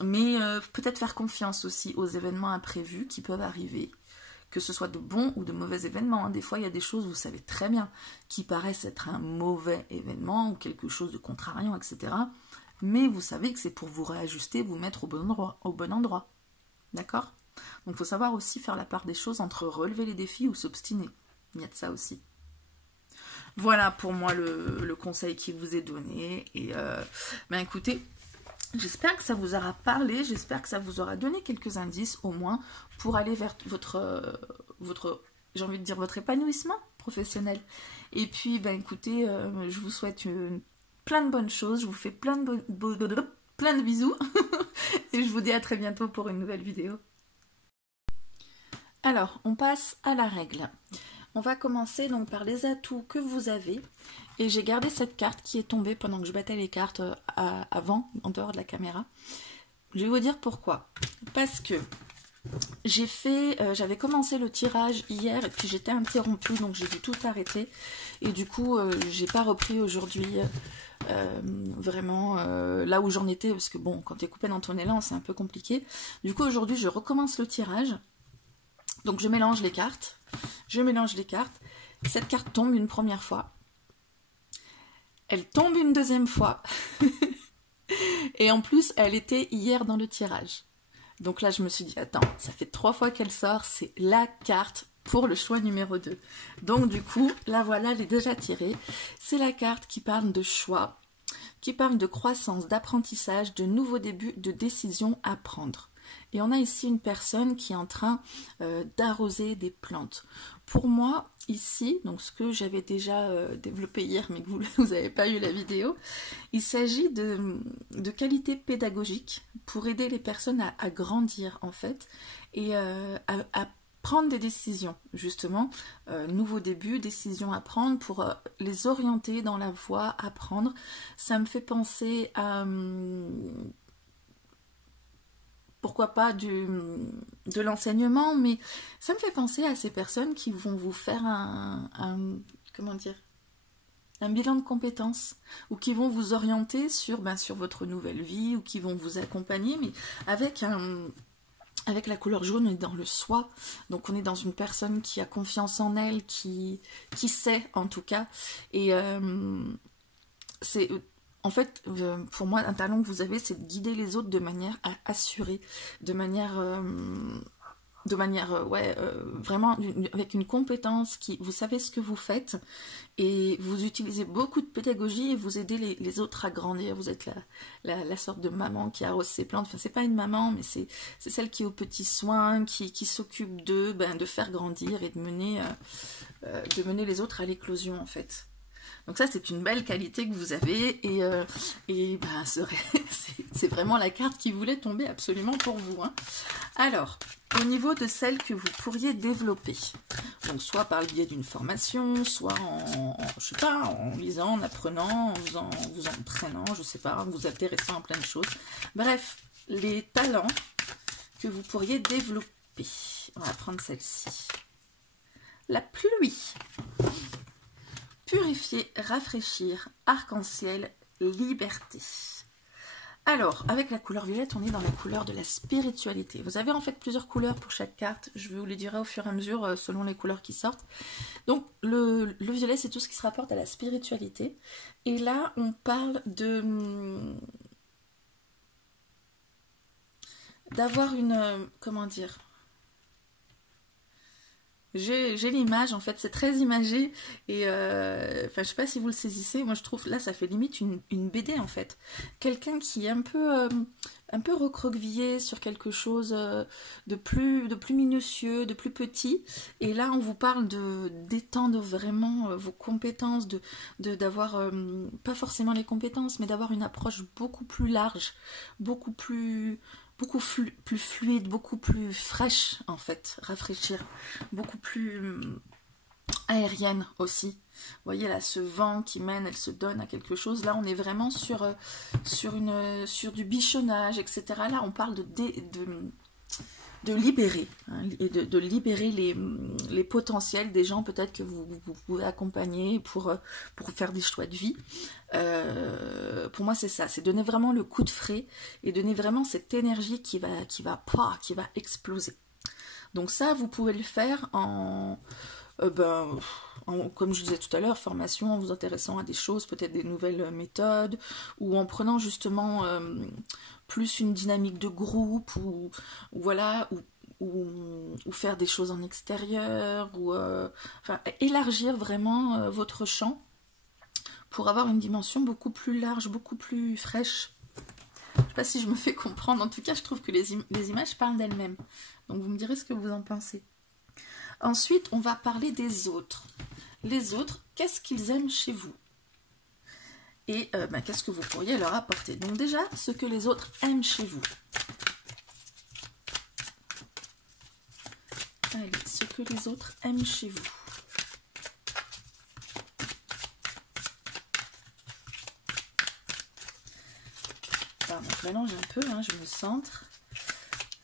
Mais peut-être faire confiance aussi aux événements imprévus qui peuvent arriver, que ce soit de bons ou de mauvais événements. Hein. Des fois, il y a des choses, vous savez très bien, qui paraissent être un mauvais événement ou quelque chose de contrariant, etc. Mais vous savez que c'est pour vous réajuster, vous mettre au bon endroit. D'accord? Donc, il faut savoir aussi faire la part des choses entre relever les défis ou s'obstiner. Il y a de ça aussi. Voilà pour moi le conseil qui vous est donné. Et écoutez, j'espère que ça vous aura parlé, j'espère que ça vous aura donné quelques indices au moins pour aller vers votre j'ai envie de dire votre épanouissement professionnel. Et puis, écoutez, je vous souhaite plein de bonnes choses, je vous fais plein de bisous et je vous dis à très bientôt pour une nouvelle vidéo. Alors, on passe à la règle. On va commencer donc par les atouts que vous avez. Et j'ai gardé cette carte qui est tombée pendant que je battais les cartes avant, en dehors de la caméra. Je vais vous dire pourquoi. Parce que j'avais commencé le tirage hier et puis j'étais interrompue, donc j'ai dû tout arrêter. Et du coup, j'ai pas repris aujourd'hui vraiment là où j'en étais, parce que bon, quand t'es coupé dans ton élan, c'est un peu compliqué. Du coup, aujourd'hui, je recommence le tirage. Donc je mélange les cartes. Cette carte tombe une première fois. Elle tombe une deuxième fois. Et en plus, elle était hier dans le tirage. Donc là, je me suis dit, attends, ça fait 3 fois qu'elle sort, c'est la carte pour le choix numéro 2. Donc du coup, la voilà, elle est déjà tirée. C'est la carte qui parle de choix, qui parle de croissance, d'apprentissage, de nouveaux débuts, de décisions à prendre. Et on a ici une personne qui est en train d'arroser des plantes. Pour moi, ici, donc ce que j'avais déjà développé hier, mais que vous n'avez pas eu la vidéo, il s'agit de qualités pédagogiques pour aider les personnes à grandir, en fait, et à prendre des décisions, justement, nouveaux débuts, décisions à prendre pour les orienter dans la voie à prendre. Ça me fait penser à... pourquoi pas de l'enseignement, mais ça me fait penser à ces personnes qui vont vous faire comment dire, un bilan de compétences, ou qui vont vous orienter sur votre nouvelle vie, ou qui vont vous accompagner, mais avec la couleur jaune, on est dans le soi, donc on est dans une personne qui a confiance en elle, qui sait en tout cas, et c'est... En fait, pour moi, un talent que vous avez, c'est de guider les autres de manière assurée, de manière de manière, vraiment avec une compétence qui, vous savez ce que vous faites et vous utilisez beaucoup de pédagogie et vous aidez les autres à grandir. Vous êtes la sorte de maman qui arrose ses plantes. Enfin, c'est pas une maman, mais c'est celle qui est aux petits soins, qui s'occupe d'eux, de faire grandir et de mener les autres à l'éclosion en fait. Donc ça, c'est une belle qualité que vous avez et c'est vraiment la carte qui voulait tomber absolument pour vous. Hein. Alors, au niveau de celle que vous pourriez développer, donc soit par le biais d'une formation, soit je sais pas, en lisant, en apprenant, en vous entraînant, je sais pas, en vous intéressant à plein de choses. Bref, les talents que vous pourriez développer. On va prendre celle-ci. La pluie. Purifier, rafraîchir, arc-en-ciel, liberté. Alors, avec la couleur violette, on est dans la couleur de la spiritualité. Vous avez en fait plusieurs couleurs pour chaque carte. Je vous les dirai au fur et à mesure selon les couleurs qui sortent. Donc, le violet, c'est tout ce qui se rapporte à la spiritualité. Et là, on parle d'avoir une... comment dire ? J'ai l'image, en fait, c'est très imagé, et enfin, je sais pas si vous le saisissez, moi je trouve, là, ça fait limite une BD, en fait. Quelqu'un qui est un peu recroquevillé sur quelque chose de plus minutieux, de plus petit, et là, on vous parle d'étendre vraiment vos compétences, d'avoir, pas forcément les compétences, mais d'avoir une approche beaucoup plus large, beaucoup plus fluide, beaucoup plus fraîche en fait, rafraîchir, beaucoup plus aérienne aussi. Vous voyez là, ce vent qui mène, elle se donne à quelque chose. Là, on est vraiment sur du bichonnage, etc. Là, on parle de libérer, hein, et de libérer les potentiels des gens peut-être que vous pouvez accompagner pour faire des choix de vie. Pour moi c'est ça, c'est donner vraiment le coup de frais et donner vraiment cette énergie qui va exploser. Donc ça, vous pouvez le faire comme je disais tout à l'heure, formation, en vous intéressant à des choses, peut-être des nouvelles méthodes, ou en prenant justement plus une dynamique de groupe, ou voilà, ou faire des choses en extérieur, ou enfin, élargir vraiment votre champ pour avoir une dimension beaucoup plus large, beaucoup plus fraîche. Je ne sais pas si je me fais comprendre, en tout cas je trouve que les images parlent d'elles-mêmes. Donc vous me direz ce que vous en pensez. Ensuite, on va parler des autres. Les autres, qu'est-ce qu'ils aiment chez vous? Et qu'est-ce que vous pourriez leur apporter? Donc déjà, ce que les autres aiment chez vous. Allez, ce que les autres aiment chez vous. Pardon, je mélange un peu, hein, je me centre.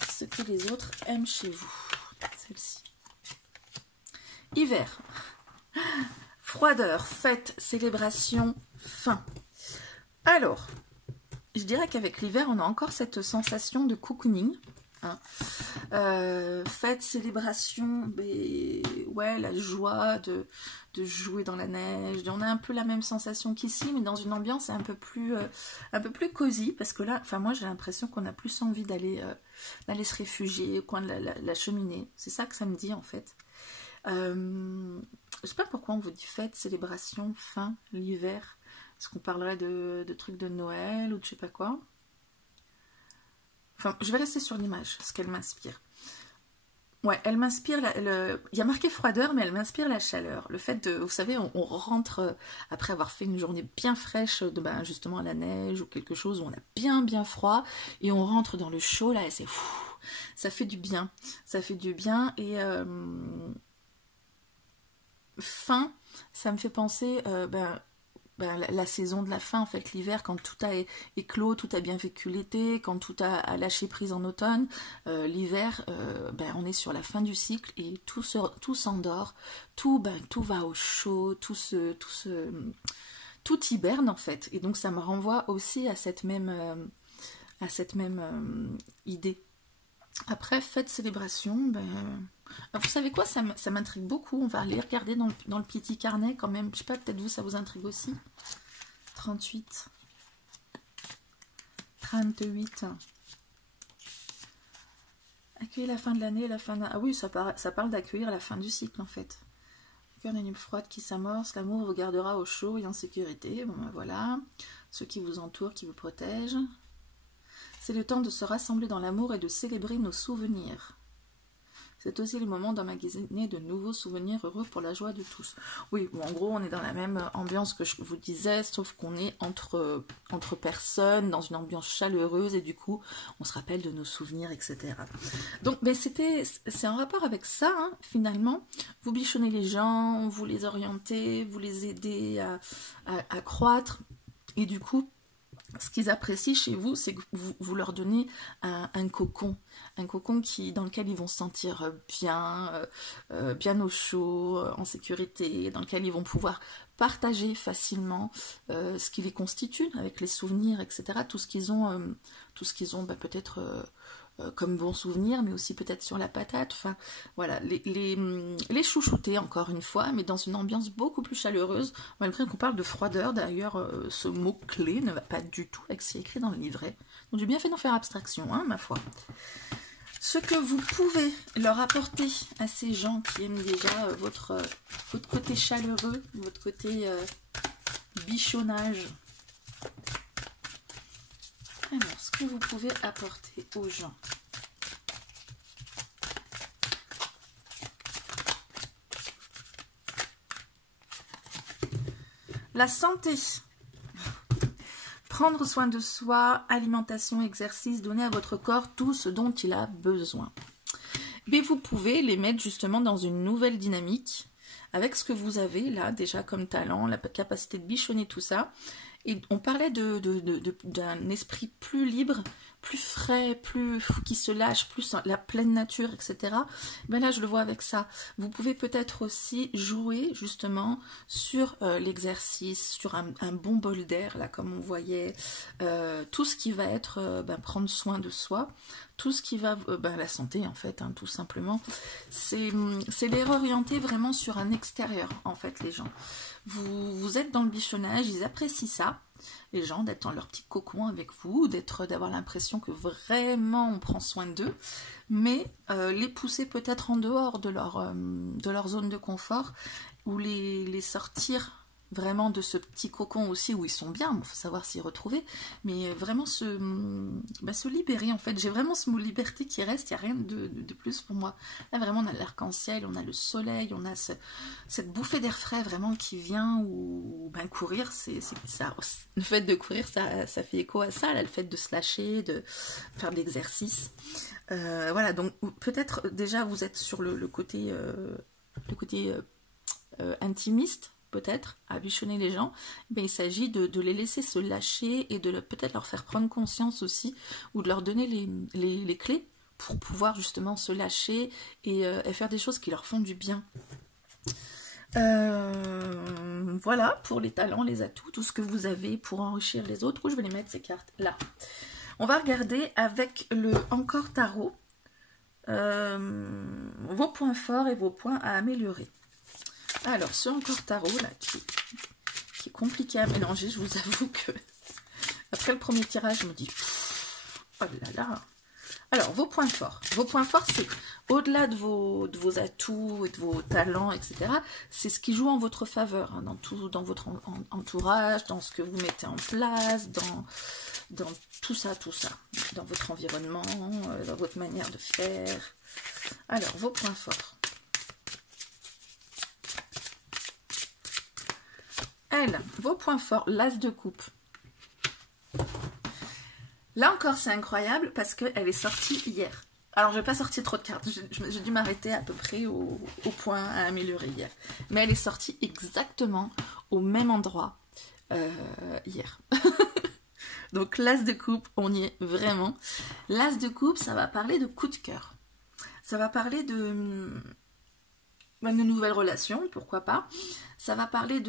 Ce que les autres aiment chez vous. Celle-ci. Hiver. Froideur, fête, célébration, faim. Alors, je dirais qu'avec l'hiver, on a encore cette sensation de cocooning. Hein. Fête, célébration, ouais, la joie de jouer dans la neige. On a un peu la même sensation qu'ici, mais dans une ambiance un peu plus cosy, parce que là, enfin moi j'ai l'impression qu'on a plus envie d'aller se réfugier au coin de la cheminée. C'est ça que ça me dit en fait. Je sais pas pourquoi on vous dit fête, célébration, fin, l'hiver. Est-ce qu'on parlerait de trucs de Noël ou de je sais pas quoi? Enfin, je vais rester sur l'image, ce qu'elle m'inspire. Ouais, elle m'inspire, il y a marqué froideur, mais elle m'inspire la chaleur. Le fait de, vous savez, on rentre, après avoir fait une journée bien fraîche, justement à la neige ou quelque chose où on a bien froid, et on rentre dans le chaud, là, et c'est fou, ça fait du bien. Ça fait du bien, et fin, ça me fait penser, la saison de la fin, en fait, l'hiver, quand tout a éclos, tout a bien vécu l'été, quand tout a lâché prise en automne, l'hiver, on est sur la fin du cycle et tout s'endort, tout va au chaud, tout hiberne en fait. Et donc ça me renvoie aussi à cette même idée. Après, fête, célébration, vous savez quoi, ça m'intrigue beaucoup. On va aller regarder dans le petit carnet quand même. Je sais pas, peut-être vous, ça vous intrigue aussi. 38. 38. Accueillir la fin de l'année, la fin de... Ah oui, ça parle d'accueillir la fin du cycle, en fait. Le cœur des nuits froides qui s'amorce, l'amour vous gardera au chaud et en sécurité. Bon, ben voilà. Ceux qui vous entourent, qui vous protègent. C'est le temps de se rassembler dans l'amour et de célébrer nos souvenirs. C'est aussi le moment d'emmagasiner de nouveaux souvenirs heureux pour la joie de tous. Oui, bon, en gros, on est dans la même ambiance que je vous disais, sauf qu'on est entre personnes, dans une ambiance chaleureuse, et du coup, on se rappelle de nos souvenirs, etc. Donc, ben, c'est en rapport avec ça, hein, finalement. Vous bichonnez les gens, vous les orientez, vous les aidez à croître, et du coup, ce qu'ils apprécient chez vous, c'est que vous leur donnez un cocon dans lequel ils vont se sentir bien au chaud, en sécurité, dans lequel ils vont pouvoir partager facilement ce qui les constitue, avec les souvenirs, etc. Tout ce qu'ils ont bah, peut-être comme bons souvenirs, mais aussi peut-être sur la patate. Enfin, voilà, les chouchouter encore une fois, mais dans une ambiance beaucoup plus chaleureuse, malgré qu'on parle de froideur. D'ailleurs, ce mot-clé ne va pas du tout avec ce qui est écrit dans le livret. Donc j'ai bien fait d'en faire abstraction, hein, ma foi. Ce que vous pouvez leur apporter à ces gens qui aiment déjà votre côté chaleureux, votre côté bichonnage. Alors, ce que vous pouvez apporter aux gens. La santé. Prendre soin de soi, alimentation, exercice, donner à votre corps tout ce dont il a besoin. Mais vous pouvez les mettre justement dans une nouvelle dynamique avec ce que vous avez là déjà comme talent, la capacité de bichonner tout ça. Et on parlait d'un esprit plus libre, plus frais, plus qui se lâche, plus la pleine nature, etc. Ben là, je le vois avec ça. Vous pouvez peut-être aussi jouer justement sur l'exercice, sur un bon bol d'air, là, comme on voyait, tout ce qui va être prendre soin de soi, tout ce qui va, la santé en fait, hein, tout simplement. C'est les réorienter vraiment sur un extérieur, en fait, les gens. Vous êtes dans le bichonnage, ils apprécient ça, les gens, d'être dans leur petit cocon avec vous, d'avoir l'impression que vraiment on prend soin d'eux, mais les pousser peut-être en dehors de leur zone de confort, ou les sortir vraiment de ce petit cocon aussi où ils sont bien, il faut savoir s'y retrouver, mais vraiment se libérer en fait. J'ai vraiment ce mot liberté qui reste, il n'y a rien de plus pour moi. Là vraiment on a l'arc-en-ciel, on a le soleil, on a cette bouffée d'air frais vraiment qui vient, ou courir, c'est ça. Le fait de courir, ça fait écho à ça, là, le fait de se lâcher, de faire de l'exercice. Voilà, donc peut-être déjà vous êtes sur le côté intimiste, peut-être, à bichonner les gens. Il s'agit de les laisser se lâcher et de peut-être leur faire prendre conscience aussi, ou de leur donner les clés pour pouvoir justement se lâcher et faire des choses qui leur font du bien. Voilà pour les talents, les atouts, tout ce que vous avez pour enrichir les autres. Où je vais les mettre ces cartes là. On va regarder avec le Encore Tarot vos points forts et vos points à améliorer. Alors, ce Encore Tarot, là, qui est compliqué à mélanger, je vous avoue que après le premier tirage, je me dis, oh là là. Alors, vos points forts. Vos points forts, c'est au-delà de vos atouts et de vos talents, etc., c'est ce qui joue en votre faveur, hein, dans votre entourage, dans ce que vous mettez en place, dans tout ça, dans votre environnement, dans votre manière de faire. Alors, vos points forts. Vos points forts, l'as de coupe. Là encore, c'est incroyable parce qu'elle est sortie hier. Alors, je n'ai pas sorti trop de cartes. J'ai dû m'arrêter à peu près au point à améliorer hier. Mais elle est sortie exactement au même endroit hier. Donc, l'as de coupe, on y est vraiment. L'as de coupe, ça va parler de coup de cœur. Ça va parler de nouvelles relations, pourquoi pas. Ça va parler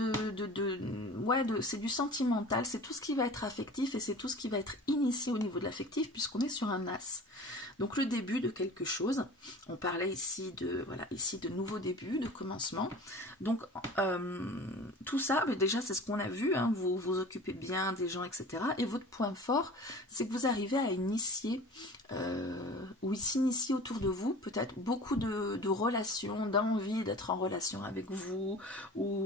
c'est du sentimental, c'est tout ce qui va être affectif et c'est tout ce qui va être initié au niveau de l'affectif puisqu'on est sur un as. Donc le début de quelque chose, on parlait ici de nouveau début, de commencement. Donc tout ça, mais déjà c'est ce qu'on a vu, hein, vous vous occupez bien des gens, etc. Et votre point fort, c'est que vous arrivez à initier, ou il s'initie autour de vous, peut-être beaucoup de relations, d'envie d'être en relation avec vous, ou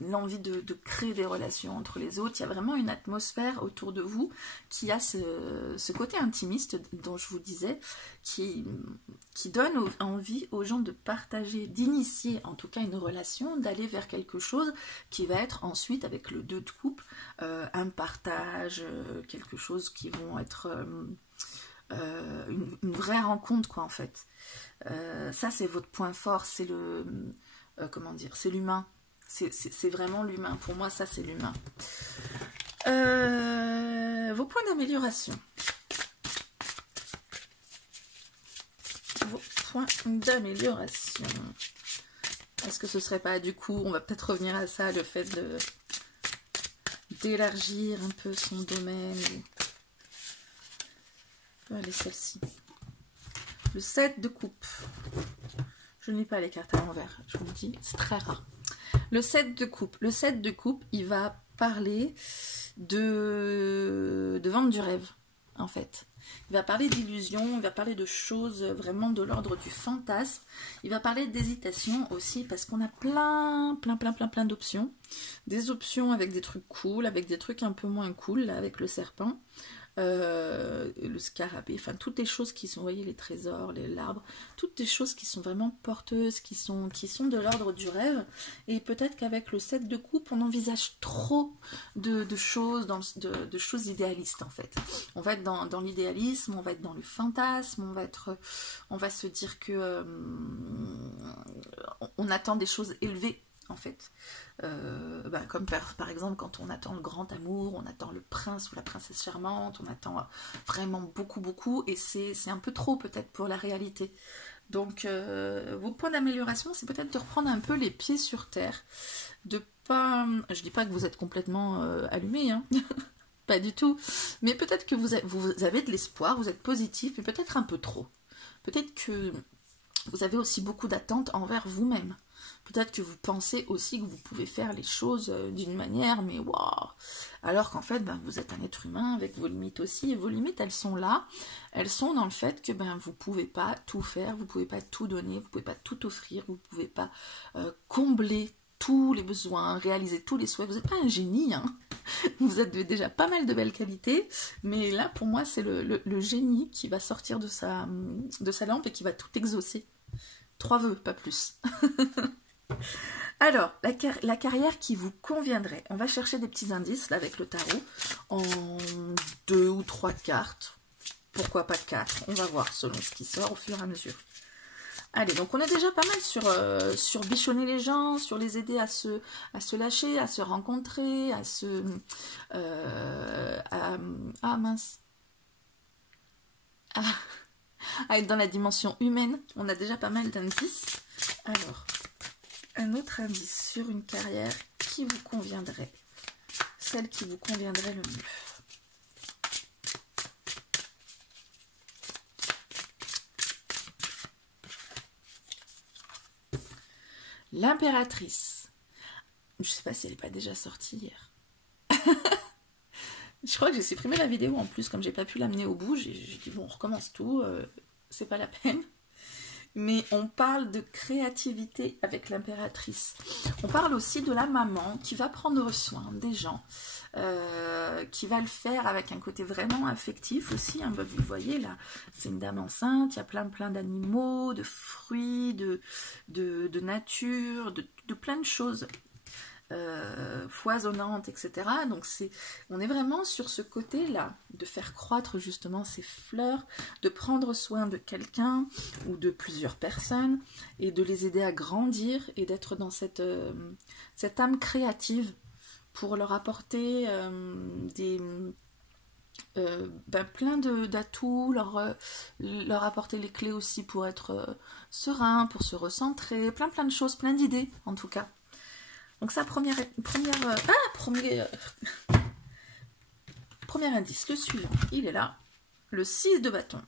l'envie de créer des relations entre les autres. Il y a vraiment une atmosphère autour de vous qui a ce côté intimiste dont je vous disais, qui donne envie aux gens de partager, d'initier en tout cas une relation, d'aller vers quelque chose qui va être ensuite avec le 2 de coupe, un partage, quelque chose qui vont être une vraie rencontre quoi en fait. Ça c'est votre point fort, c'est le comment dire, c'est l'humain, c'est vraiment l'humain, pour moi ça c'est l'humain. Vos points d'amélioration. Vos points d'amélioration. Est-ce que ce serait pas du coup, on va peut-être revenir à ça, le fait d'élargir un peu son domaine. Allez, celle-ci. Le 7 de coupe. Je ne lis pas les cartes à l'envers, je vous le dis, c'est très rare. Le 7 de coupe. Le 7 de coupe, il va parler de vendre du rêve, en fait. Il va parler d'illusions, il va parler de choses vraiment de l'ordre du fantasme. Il va parler d'hésitation aussi, parce qu'on a plein d'options. Des options avec des trucs cool, avec des trucs un peu moins cool, là, avec le serpent. Le scarabée, enfin toutes les choses qui sont, vous voyez, les trésors, l'arbre, toutes les choses qui sont vraiment porteuses, qui sont de l'ordre du rêve. Et peut-être qu'avec le 7 de coupe, on envisage trop de choses, de choses idéalistes en fait. On va être dans l'idéalisme, on va être dans le fantasme, on va se dire que on attend des choses élevées en fait. Comme par exemple quand on attend le grand amour, on attend le prince ou la princesse charmante, on attend vraiment beaucoup et c'est un peu trop peut-être pour la réalité. Donc vos points d'amélioration, c'est peut-être de reprendre un peu les pieds sur terre, de pas, je dis pas que vous êtes complètement allumé, hein. Pas du tout, mais peut-être que vous avez de l'espoir, vous êtes positif, mais peut-être un peu trop. Peut-être que vous avez aussi beaucoup d'attentes envers vous-même. Peut-être que vous pensez aussi que vous pouvez faire les choses d'une manière, mais waouh! Alors qu'en fait, vous êtes un être humain avec vos limites aussi, et vos limites, elles sont là. Elles sont dans le fait que vous ne pouvez pas tout faire, vous ne pouvez pas tout donner, vous ne pouvez pas tout offrir, vous ne pouvez pas combler tous les besoins, réaliser tous les souhaits. Vous n'êtes pas un génie, hein. Vous avez déjà pas mal de belles qualités, mais là, pour moi, c'est le génie qui va sortir de sa lampe et qui va tout exaucer. 3 vœux, pas plus. Alors, la carrière qui vous conviendrait. On va chercher des petits indices là avec le tarot en 2 ou 3 cartes. Pourquoi pas 4? On va voir selon ce qui sort au fur et à mesure. Allez, donc on est déjà pas mal sur bichonner les gens, sur les aider à se lâcher, à se rencontrer, à être dans la dimension humaine. On a déjà pas mal d'indices. Alors, un autre indice sur une carrière qui vous conviendrait. Celle qui vous conviendrait le mieux. L'impératrice. Je sais pas si elle n'est pas déjà sortie hier. Je crois que j'ai supprimé la vidéo en plus, comme j'ai pas pu l'amener au bout. J'ai dit bon, on recommence tout, c'est pas la peine. Mais on parle de créativité avec l'impératrice. On parle aussi de la maman qui va prendre soin des gens, qui va le faire avec un côté vraiment affectif aussi. Hein. Vous le voyez là, c'est une dame enceinte, il y a plein d'animaux, de fruits, de nature, de plein de choses. Foisonnante, etc. Donc on est vraiment sur ce côté-là, de faire croître justement ces fleurs, de prendre soin de quelqu'un ou de plusieurs personnes et de les aider à grandir et d'être dans cette âme créative pour leur apporter plein d'atouts, leur apporter les clés aussi pour être serein, pour se recentrer, plein de choses, plein d'idées en tout cas. Donc ça, premier indice, le suivant, il est là, le 6 de bâton.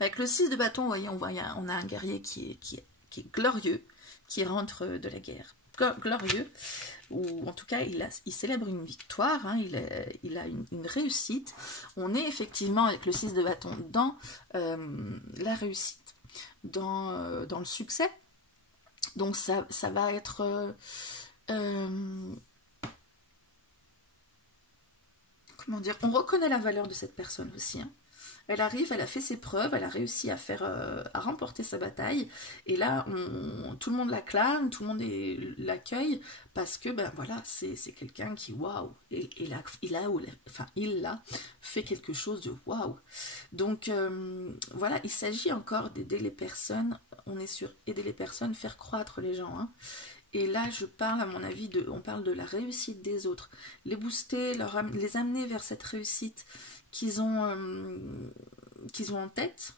Avec le 6 de bâton, vous voyez, on a un guerrier qui est glorieux, qui rentre de la guerre. Glorieux, ou en tout cas, il célèbre une victoire, hein, il a une réussite. On est effectivement, avec le 6 de bâton, dans la réussite, dans le succès. Donc ça va être... comment dire, on reconnaît la valeur de cette personne aussi, hein. Elle arrive, elle a fait ses preuves, elle a réussi à remporter sa bataille, et là, tout le monde l'acclame, tout le monde l'accueille, parce que, ben voilà, c'est quelqu'un qui, waouh, il a fait quelque chose de waouh. Donc, voilà, il s'agit encore d'aider les personnes, on est sur aider les personnes, faire croître les gens, hein. Et là, je parle, à mon avis, on parle de la réussite des autres. Les booster, les amener vers cette réussite qu'ils ont en tête.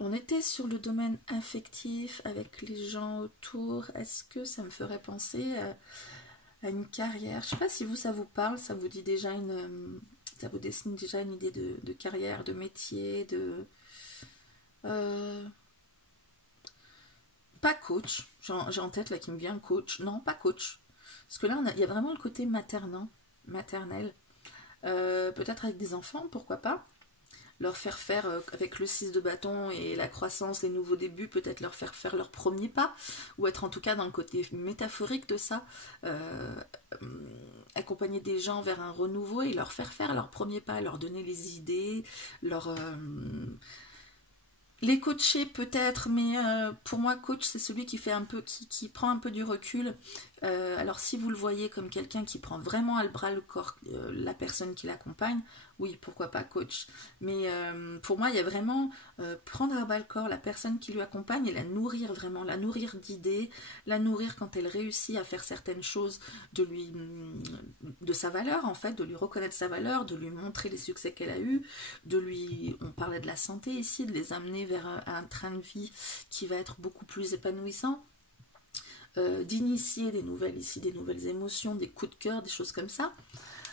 On était sur le domaine affectif avec les gens autour. Est-ce que ça me ferait penser à une carrière? Je ne sais pas si ça vous parle, ça vous dit déjà ça vous dessine déjà une idée de carrière, de métier, de... Pas coach, j'ai en tête là qui me vient coach, non pas coach, parce que là il y a vraiment le côté maternel, peut-être avec des enfants, pourquoi pas, leur faire avec le 6 de bâton et la croissance, les nouveaux débuts, peut-être leur faire leur premier pas, ou être en tout cas dans le côté métaphorique de ça, accompagner des gens vers un renouveau et leur faire leur premier pas, leur donner les idées, les coacher peut-être, mais pour moi, coach, c'est celui qui fait un peu, qui prend un peu du recul. Alors si vous le voyez comme quelqu'un qui prend vraiment à bras le corps la personne qui l'accompagne, oui, pourquoi pas coach. Mais pour moi, il y a vraiment prendre à bras le corps la personne qui lui accompagne et la nourrir vraiment, la nourrir d'idées, la nourrir quand elle réussit à faire certaines choses, de sa valeur en fait, de lui reconnaître sa valeur, de lui montrer les succès qu'elle a eus, on parlait de la santé ici, de les amener vers un train de vie qui va être beaucoup plus épanouissant. D'initier des nouvelles émotions, des coups de cœur, des choses comme ça.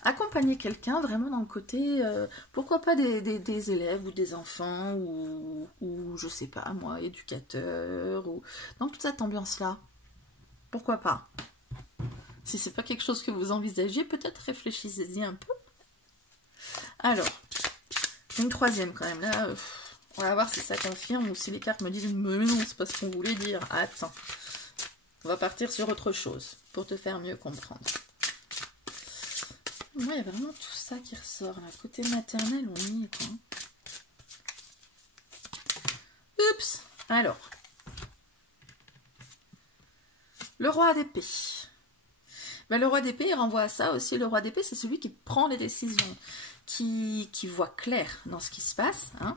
Accompagner quelqu'un vraiment dans le côté, pourquoi pas des élèves ou des enfants ou je sais pas moi, éducateurs, ou dans toute cette ambiance-là. Pourquoi pas? Si c'est pas quelque chose que vous envisagez, peut-être réfléchissez-y un peu. Alors, une troisième quand même, là, on va voir si ça confirme ou si les cartes me disent « Mais non, c'est pas ce qu'on voulait dire. » Attends. On va partir sur autre chose pour te faire mieux comprendre. Moi, il y a vraiment tout ça qui ressort. Là. Côté maternel, on y est, quoi. Oups. Alors. Le roi d'épée. Ben, le roi d'épée, il renvoie à ça aussi. Le roi d'épée, c'est celui qui prend les décisions, qui voit clair dans ce qui se passe. Hein.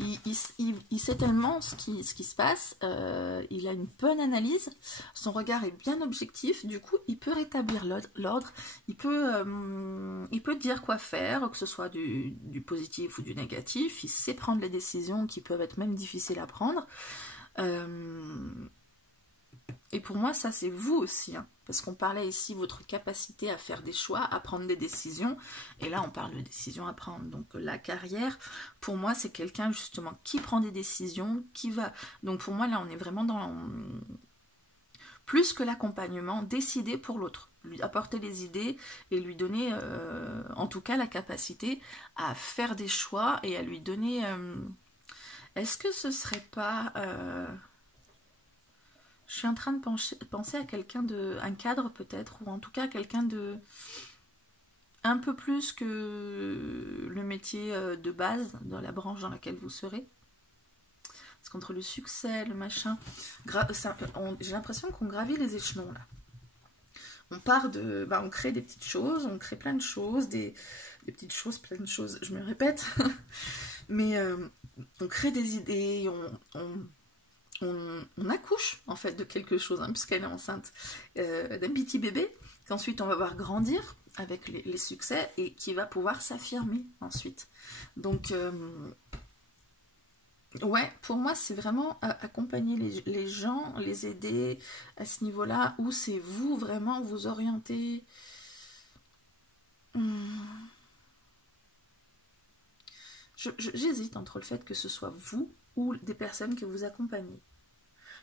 Il sait tellement ce qui se passe. Il a une bonne analyse. Son regard est bien objectif. Du coup, il peut rétablir l'ordre. Il peut dire quoi faire, que ce soit du positif ou du négatif. Il sait prendre les décisions qui peuvent être même difficiles à prendre. Et pour moi, ça, c'est vous aussi. Hein, parce qu'on parlait ici de votre capacité à faire des choix, à prendre des décisions. Et là, on parle de décisions à prendre. Donc, la carrière, pour moi, c'est quelqu'un, justement, qui prend des décisions, qui va... Donc, pour moi, là, on est vraiment dans... Plus que l'accompagnement, décider pour l'autre. Lui apporter les idées et lui donner, en tout cas, la capacité à faire des choix et à lui donner... Est-ce que ce serait pas... Je suis en train de penser à un cadre peut-être, ou en tout cas quelqu'un de un peu plus que le métier de base dans la branche dans laquelle vous serez. Parce qu'entre le succès, le machin, j'ai l'impression qu'on gravit les échelons là. On part de, on crée des petites choses, on crée plein de choses, des petites choses, plein de choses. Je me répète, mais on crée des idées, on accouche en fait de quelque chose, hein, puisqu'elle est enceinte d'un petit bébé, qu'ensuite on va voir grandir avec les succès et qui va pouvoir s'affirmer ensuite. Donc Ouais, pour moi, c'est vraiment accompagner les gens, les aider à ce niveau-là, où c'est vous vraiment vous orienter. Hmm. J'hésite entre le fait que ce soit vous ou des personnes que vous accompagnez.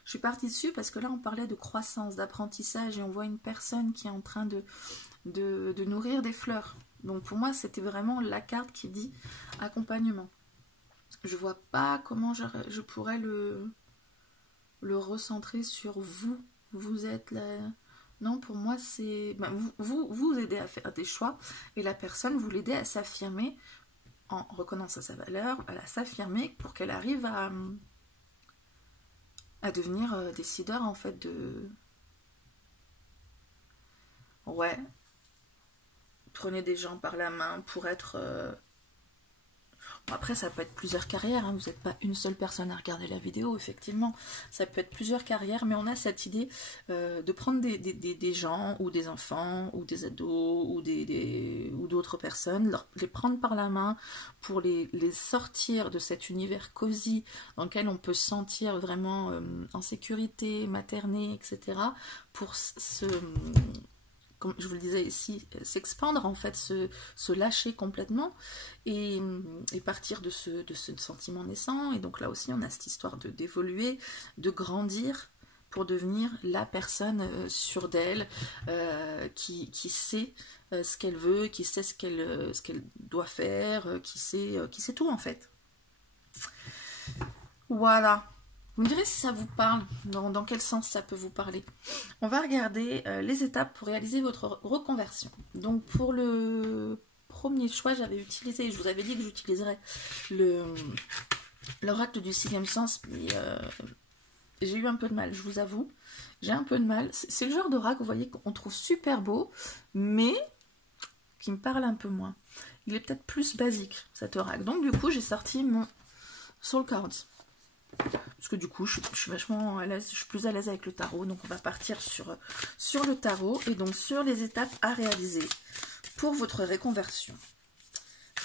Je suis partie dessus parce que là, on parlait de croissance, d'apprentissage, et on voit une personne qui est en train de nourrir des fleurs. Donc pour moi, c'était vraiment la carte qui dit accompagnement. Je vois pas comment je pourrais le recentrer sur vous. Vous êtes là. Non, pour moi, c'est... Ben, vous aidez à faire des choix, et la personne, vous l'aidez à s'affirmer en reconnaissant sa valeur, à s'affirmer pour qu'elle arrive à devenir décideur, en fait, de... Ouais, prenez des gens par la main pour être... Bon, après, ça peut être plusieurs carrières, hein. Vous n'êtes pas une seule personne à regarder la vidéo, effectivement. Ça peut être plusieurs carrières, mais on a cette idée de prendre des gens, ou des enfants, ou des ados, ou d'autres personnes, les prendre par la main pour les sortir de cet univers cosy dans lequel on peut se sentir vraiment en sécurité, materné, etc. pour comme je vous le disais ici, s'expandre, en fait, se lâcher complètement et partir de ce sentiment naissant. Et donc là aussi, on a cette histoire d'évoluer, de grandir pour devenir la personne sûre d'elle, qui sait ce qu'elle veut, qui sait ce qu'elle doit faire, qui sait tout, en fait. Voilà. Vous me direz si ça vous parle, dans quel sens ça peut vous parler. On va regarder les étapes pour réaliser votre reconversion. Donc pour le premier choix, j'avais utilisé, je vous avais dit que j'utiliserais l'oracle du sixième sens, mais j'ai eu un peu de mal, je vous avoue. J'ai un peu de mal. C'est le genre d'oracle, vous voyez, qu'on trouve super beau, mais qui me parle un peu moins. Il est peut-être plus basique, cet oracle. Donc du coup, j'ai sorti mon Soul Cards. Parce que du coup, je suis vachement à l'aise, je suis plus à l'aise avec le tarot. Donc on va partir sur le tarot et donc sur les étapes à réaliser pour votre reconversion.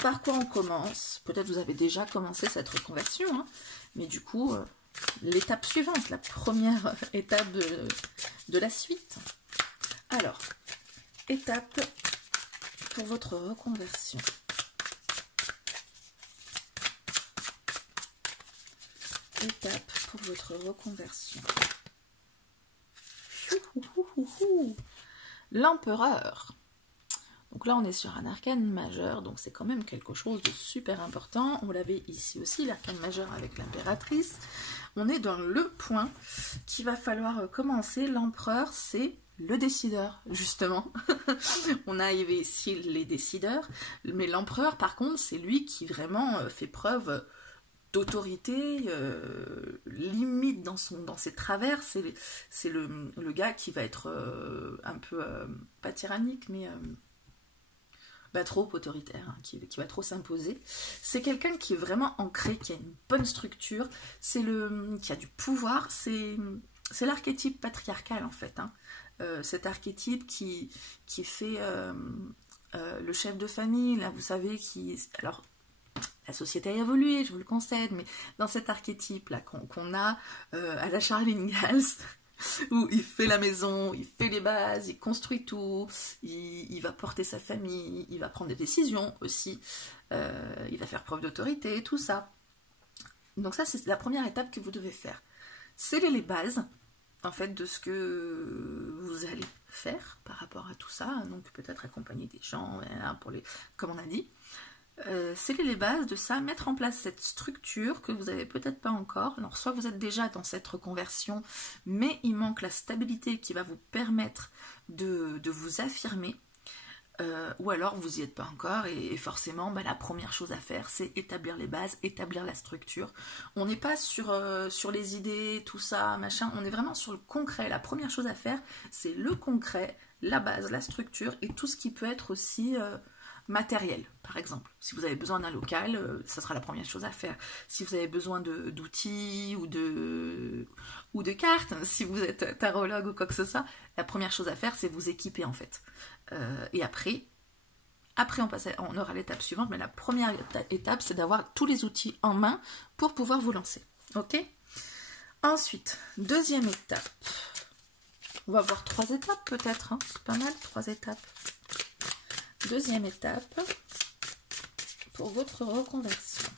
Par quoi on commence? Peut-être vous avez déjà commencé cette reconversion, hein, mais du coup, l'étape suivante, la première étape de la suite. Alors, étape pour votre reconversion. Étape pour votre reconversion. L'empereur. Donc là, on est sur un arcane majeur, donc c'est quand même quelque chose de super important. On l'avait ici aussi, l'arcane majeur avec l'impératrice. On est dans le point qu'il va falloir commencer. L'empereur, c'est le décideur, justement. On a arrivé ici les décideurs, mais l'empereur, par contre, c'est lui qui vraiment fait preuve d'autorité, limite dans ses travers. C'est le gars qui va être un peu, pas tyrannique, mais trop autoritaire, hein, qui va trop s'imposer. C'est quelqu'un qui est vraiment ancré, qui a une bonne structure, qui a du pouvoir, c'est l'archétype patriarcal, en fait, hein. Cet archétype qui fait le chef de famille, là, vous savez, alors, la société a évolué, je vous le concède, mais dans cet archétype-là qu'on a à la Charles Ingalls, où il fait la maison, il fait les bases, il construit tout, il va porter sa famille, il va prendre des décisions aussi, il va faire preuve d'autorité, tout ça. Donc ça, c'est la première étape que vous devez faire. Sceller les bases, en fait, de ce que vous allez faire par rapport à tout ça, donc peut-être accompagner des gens, comme on a dit. Sceller les bases de ça, mettre en place cette structure que vous n'avez peut-être pas encore. Alors soit vous êtes déjà dans cette reconversion, mais il manque la stabilité qui va vous permettre de vous affirmer, ou alors vous n'y êtes pas encore et forcément la première chose à faire, c'est établir les bases, établir la structure. On n'est pas sur les idées, tout ça, machin, on est vraiment sur le concret. La première chose à faire, c'est le concret, la base, la structure et tout ce qui peut être aussi matériel, par exemple. Si vous avez besoin d'un local, ça sera la première chose à faire. Si vous avez besoin d'outils ou de cartes, si vous êtes tarologue ou quoi que ce soit, la première chose à faire, c'est vous équiper, en fait. Et après, Après, on aura l'étape suivante, mais la première étape, c'est d'avoir tous les outils en main pour pouvoir vous lancer. Ok? Ensuite, deuxième étape. On va voir 3 étapes peut-être, hein. C'est pas mal, 3 étapes. Deuxième étape pour votre reconversion.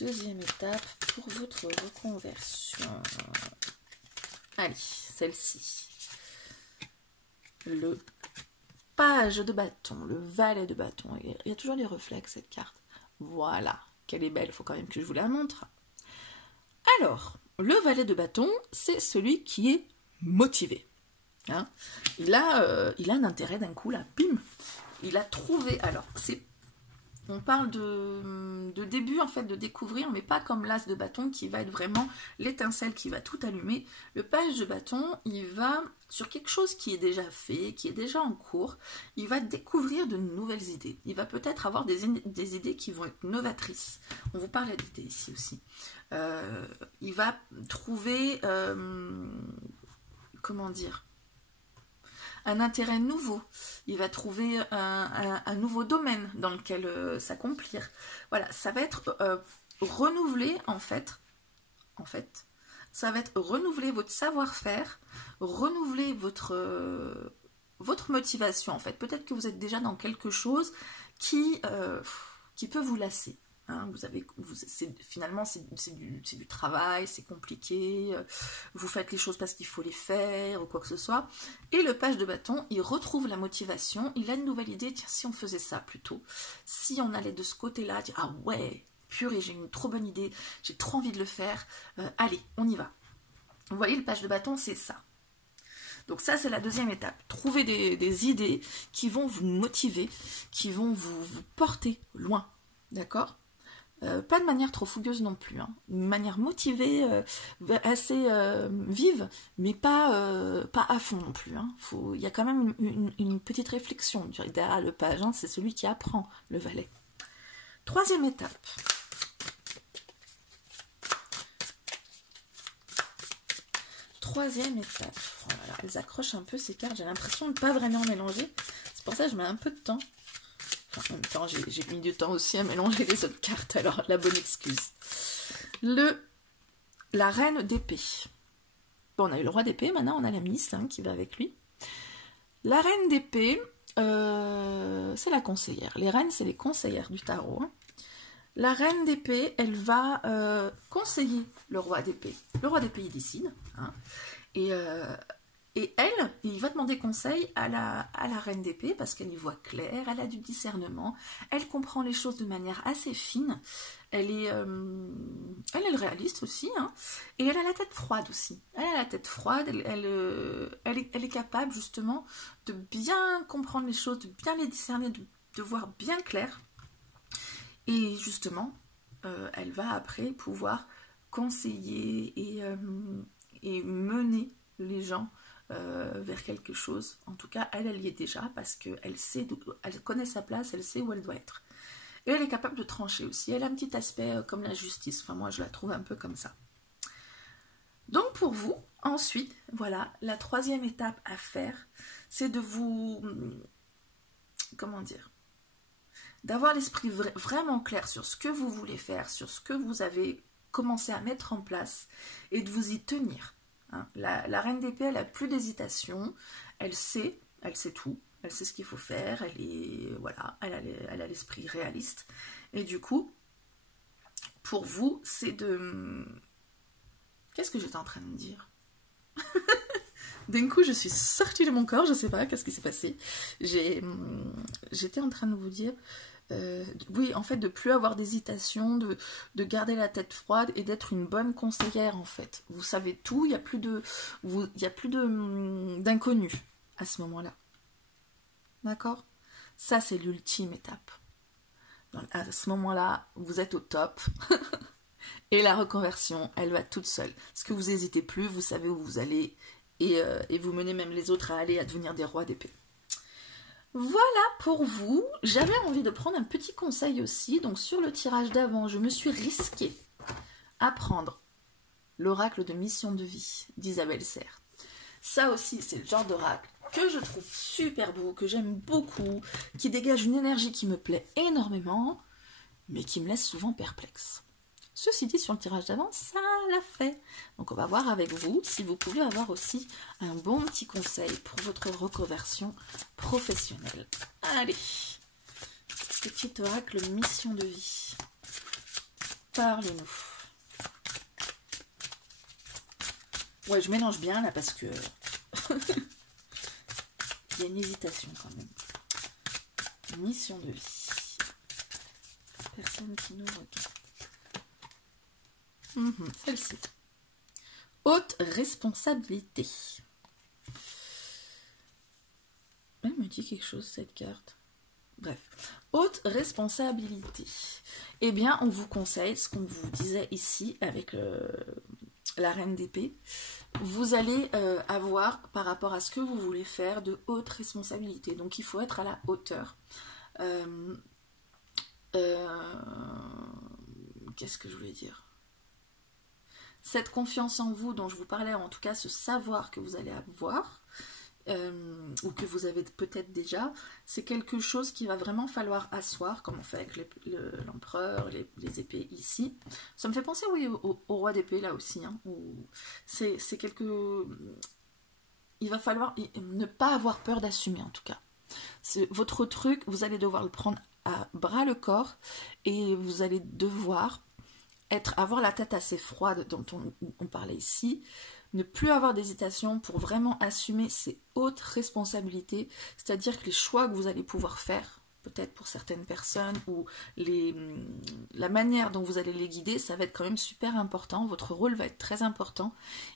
Deuxième étape pour votre reconversion. Allez, celle-ci. Le page de bâton, le valet de bâton. Il y a toujours les reflets avec cette carte. Voilà, qu'elle est belle, il faut quand même que je vous la montre. Alors, le valet de bâton, c'est celui qui est motivé. Hein, il a un intérêt d'un coup, là, bim. Il a trouvé, alors, on parle de début, en fait, de découvrir, mais pas comme l'as de bâton qui va être vraiment l'étincelle qui va tout allumer. Le page de bâton, il va sur quelque chose qui est déjà fait, qui est déjà en cours. Il va découvrir de nouvelles idées. Il va peut-être avoir des idées qui vont être novatrices. On vous parlait d'idées ici aussi. Il va trouver, comment dire, un intérêt nouveau, il va trouver un nouveau domaine dans lequel s'accomplir. Voilà, ça va être renouveler en fait, ça va être renouveler votre savoir-faire, renouveler votre motivation en fait. Peut-être que vous êtes déjà dans quelque chose qui peut vous lasser. Hein, finalement, c'est du travail, c'est compliqué, vous faites les choses parce qu'il faut les faire ou quoi que ce soit. Et le page de bâton, il retrouve la motivation, il a une nouvelle idée, tiens, si on faisait ça plutôt, si on allait de ce côté-là, dire ah ouais, purée, j'ai une trop bonne idée, j'ai trop envie de le faire, allez, on y va. Vous voyez, le page de bâton, c'est ça. Donc ça, c'est la deuxième étape. Trouver des idées qui vont vous motiver, qui vont vous porter loin, d'accord ? Pas de manière trop fougueuse non plus, hein. Une manière motivée, assez vive, mais pas à fond non plus. Hein. Il y a quand même une petite réflexion derrière le page, hein. C'est celui qui apprend le valet. Troisième étape. Troisième étape. Voilà, elles accrochent un peu ces cartes, j'ai l'impression de ne pas vraiment mélanger. C'est pour ça que je mets un peu de temps. En même temps, j'ai mis du temps aussi à mélanger les autres cartes, alors la bonne excuse. La reine d'épée. Bon, on a eu le roi d'épée, maintenant on a la Miss hein, qui va avec lui. La reine d'épée, c'est la conseillère. Les reines, c'est les conseillères du tarot. Hein. La reine d'épée, elle va conseiller le roi d'épée. Le roi d'épée, il décide. Hein, et elle, il va demander conseil à la reine d'épée parce qu'elle y voit clair, elle a du discernement, elle comprend les choses de manière assez fine, elle est réaliste aussi, hein, et elle a la tête froide aussi. Elle a la tête froide, elle est capable justement de bien comprendre les choses, de bien les discerner, de voir bien clair. Et justement, elle va après pouvoir conseiller et mener les gens vers quelque chose. En tout cas, elle y est déjà parce qu'elle sait elle connaît sa place, elle sait où elle doit être. Et elle est capable de trancher aussi. Elle a un petit aspect comme la justice. Enfin, moi, je la trouve un peu comme ça. Donc, pour vous, ensuite, voilà, la troisième étape à faire, c'est de vous... Comment dire ? D'avoir l'esprit vraiment clair sur ce que vous voulez faire, sur ce que vous avez commencé à mettre en place et de vous y tenir. Hein. La reine d'épée, elle n'a plus d'hésitation, elle sait tout, elle sait ce qu'il faut faire, elle a l'esprit réaliste. Et du coup, pour vous, c'est de... Qu'est-ce que j'étais en train de dire? D'un coup, je suis sortie de mon corps, je ne sais pas, qu'est-ce qui s'est passé. J'étais en train de vous dire... oui, en fait, de plus avoir d'hésitation, de garder la tête froide et d'être une bonne conseillère, en fait. Vous savez tout, il n'y a plus d'inconnu à ce moment-là. D'accord? Ça, c'est l'ultime étape. Donc, à ce moment-là, vous êtes au top. Et la reconversion, elle va toute seule. Parce que vous n'hésitez plus, vous savez où vous allez et vous menez même les autres à devenir des rois d'épée. Voilà pour vous. J'avais envie de prendre un petit conseil aussi. Donc sur le tirage d'avant, je me suis risquée à prendre l'oracle de mission de vie d'Isabelle Serres. Ça aussi, c'est le genre d'oracle que je trouve super beau, que j'aime beaucoup, qui dégage une énergie qui me plaît énormément, mais qui me laisse souvent perplexe. Ceci dit, sur le tirage d'avant, ça l'a fait. Donc on va voir avec vous si vous pouvez avoir aussi un bon petit conseil pour votre reconversion professionnelle. Allez, petit oracle mission de vie. Parlez-nous. Ouais, je mélange bien là parce que il y a une hésitation quand même. Mission de vie. Personne qui nous regarde. Celle-ci. Haute responsabilité. Elle me dit quelque chose cette carte. Bref. Haute responsabilité. Eh bien, on vous conseille ce qu'on vous disait ici avec la reine d'épée. Vous allez avoir, par rapport à ce que vous voulez faire, de haute responsabilité. Donc, il faut être à la hauteur. Qu'est-ce que je voulais dire? Cette confiance en vous dont je vous parlais, en tout cas ce savoir que vous allez avoir, ou que vous avez peut-être déjà, c'est quelque chose qu'il va vraiment falloir asseoir, comme on fait avec l'empereur, les épées ici. Ça me fait penser, oui, au roi d'épée là aussi. Hein, c'est quelque... Il va falloir ne pas avoir peur d'assumer en tout cas. Votre truc, vous allez devoir le prendre à bras le corps et vous allez devoir avoir la tête assez froide dont on parlait ici, ne plus avoir d'hésitation pour vraiment assumer ces hautes responsabilités, c'est-à-dire que les choix que vous allez pouvoir faire, peut-être pour certaines personnes, ou la manière dont vous allez les guider, ça va être quand même super important, votre rôle va être très important,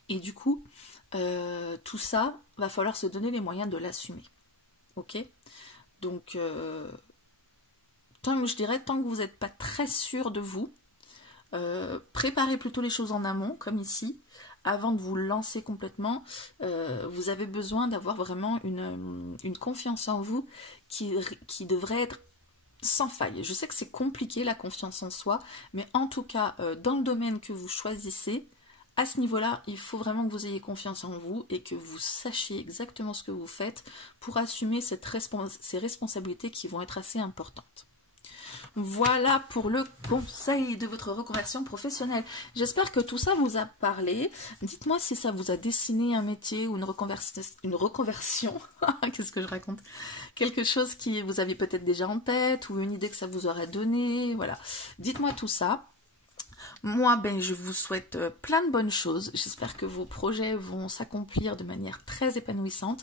et du coup, tout ça, va falloir se donner les moyens de l'assumer. Ok? Donc, tant que vous n'êtes pas très sûr de vous, préparez plutôt les choses en amont, comme ici, avant de vous lancer complètement. Vous avez besoin d'avoir vraiment une confiance en vous qui devrait être sans faille. Je sais que c'est compliqué la confiance en soi, mais en tout cas, dans le domaine que vous choisissez, à ce niveau-là, il faut vraiment que vous ayez confiance en vous et que vous sachiez exactement ce que vous faites pour assumer ces responsabilités qui vont être assez importantes. Voilà pour le conseil de votre reconversion professionnelle. J'espère que tout ça vous a parlé. Dites-moi si ça vous a dessiné un métier ou une reconversion. Qu'est-ce que je raconte? Quelque chose qui vous aviez peut-être déjà en tête ou une idée que ça vous aurait donné. Voilà. Dites-moi tout ça. Moi, je vous souhaite plein de bonnes choses. J'espère que vos projets vont s'accomplir de manière très épanouissante.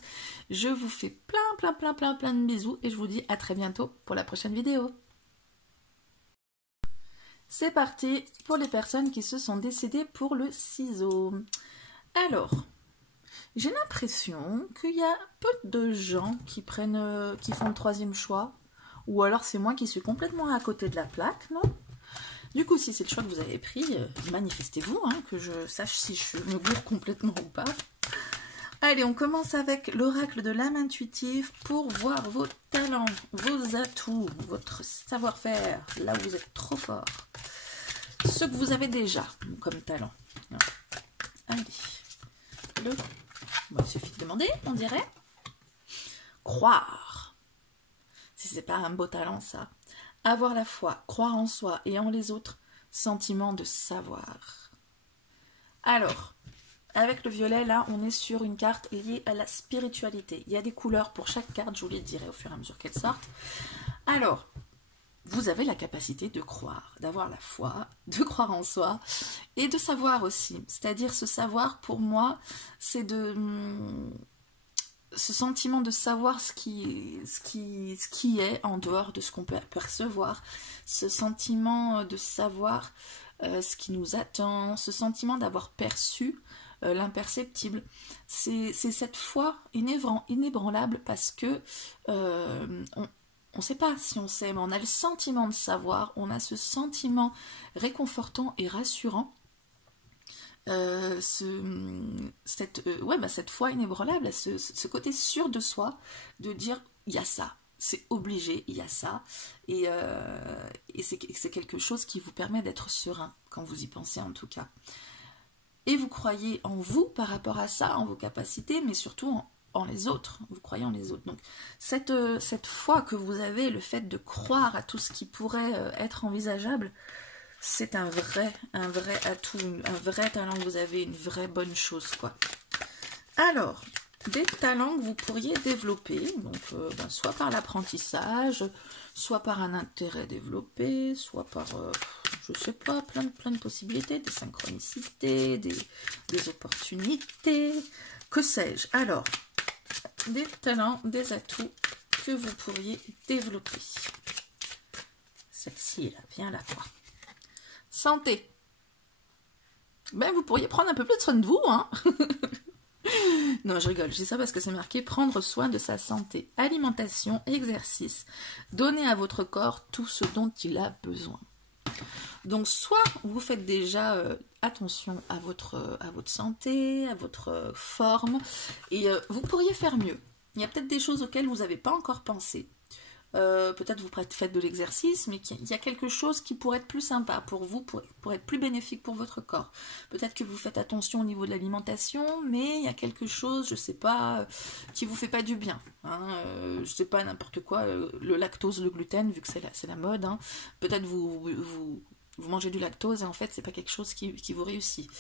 Je vous fais plein de bisous et je vous dis à très bientôt pour la prochaine vidéo. C'est parti pour les personnes qui se sont décidées pour le ciseau. Alors, j'ai l'impression qu'il y a peu de gens qui font le troisième choix. Ou alors c'est moi qui suis complètement à côté de la plaque, non? Du coup, si c'est le choix que vous avez pris, manifestez-vous, hein, que je sache si je me gourre complètement ou pas. Allez, on commence avec l'oracle de l'âme intuitive pour voir vos talents, vos atouts, votre savoir-faire, là où vous êtes trop fort. Ce que vous avez déjà comme talent. Allez. Il suffit de demander, on dirait. Croire. Si c'est pas un beau talent, ça. Avoir la foi, croire en soi et en les autres, sentiment de savoir. Alors, avec le violet, là, on est sur une carte liée à la spiritualité. Il y a des couleurs pour chaque carte, je vous les dirai au fur et à mesure qu'elles sortent. Alors, vous avez la capacité de croire, d'avoir la foi, de croire en soi et de savoir aussi. C'est-à-dire ce savoir, pour moi, c'est ce sentiment de savoir ce qui est en dehors de ce qu'on peut percevoir, ce sentiment de savoir ce qui nous attend, ce sentiment d'avoir perçu l'imperceptible. C'est cette foi inébranlable parce que on ne sait pas si on sait, mais on a le sentiment de savoir, on a ce sentiment réconfortant et rassurant, cette foi inébranlable, ce côté sûr de soi, de dire il y a ça, c'est obligé, il y a ça, et c'est quelque chose qui vous permet d'être serein, quand vous y pensez en tout cas. et vous croyez en vous par rapport à ça, en vos capacités, mais surtout en les autres, vous croyez en les autres. Donc cette foi que vous avez, le fait de croire à tout ce qui pourrait être envisageable, c'est un vrai atout, un vrai talent que vous avez, une vraie bonne chose, quoi. Alors, des talents que vous pourriez développer, donc soit par l'apprentissage, soit par un intérêt développé, soit par, je sais pas, plein de possibilités, des synchronicités, des opportunités, que sais-je. Alors, des talents, des atouts que vous pourriez développer. Celle-ci, là, viens là, quoi. Santé. Ben, vous pourriez prendre un peu plus de soin de vous, hein. Non, je rigole, je dis ça parce que c'est marqué prendre soin de sa santé, alimentation, exercice, donner à votre corps tout ce dont il a besoin. Donc, soit vous faites déjà attention à votre santé, à votre forme, et vous pourriez faire mieux. Il y a peut-être des choses auxquelles vous n'avez pas encore pensé. Peut-être vous faites de l'exercice, mais il y a quelque chose qui pourrait être plus sympa pour vous, pour être plus bénéfique pour votre corps. Peut-être que vous faites attention au niveau de l'alimentation, mais il y a quelque chose, je sais pas, qui vous fait pas du bien. Hein, je sais pas, n'importe quoi, le lactose, le gluten, vu que c'est la mode. Hein, peut-être vous mangez du lactose et en fait c'est pas quelque chose qui vous réussit.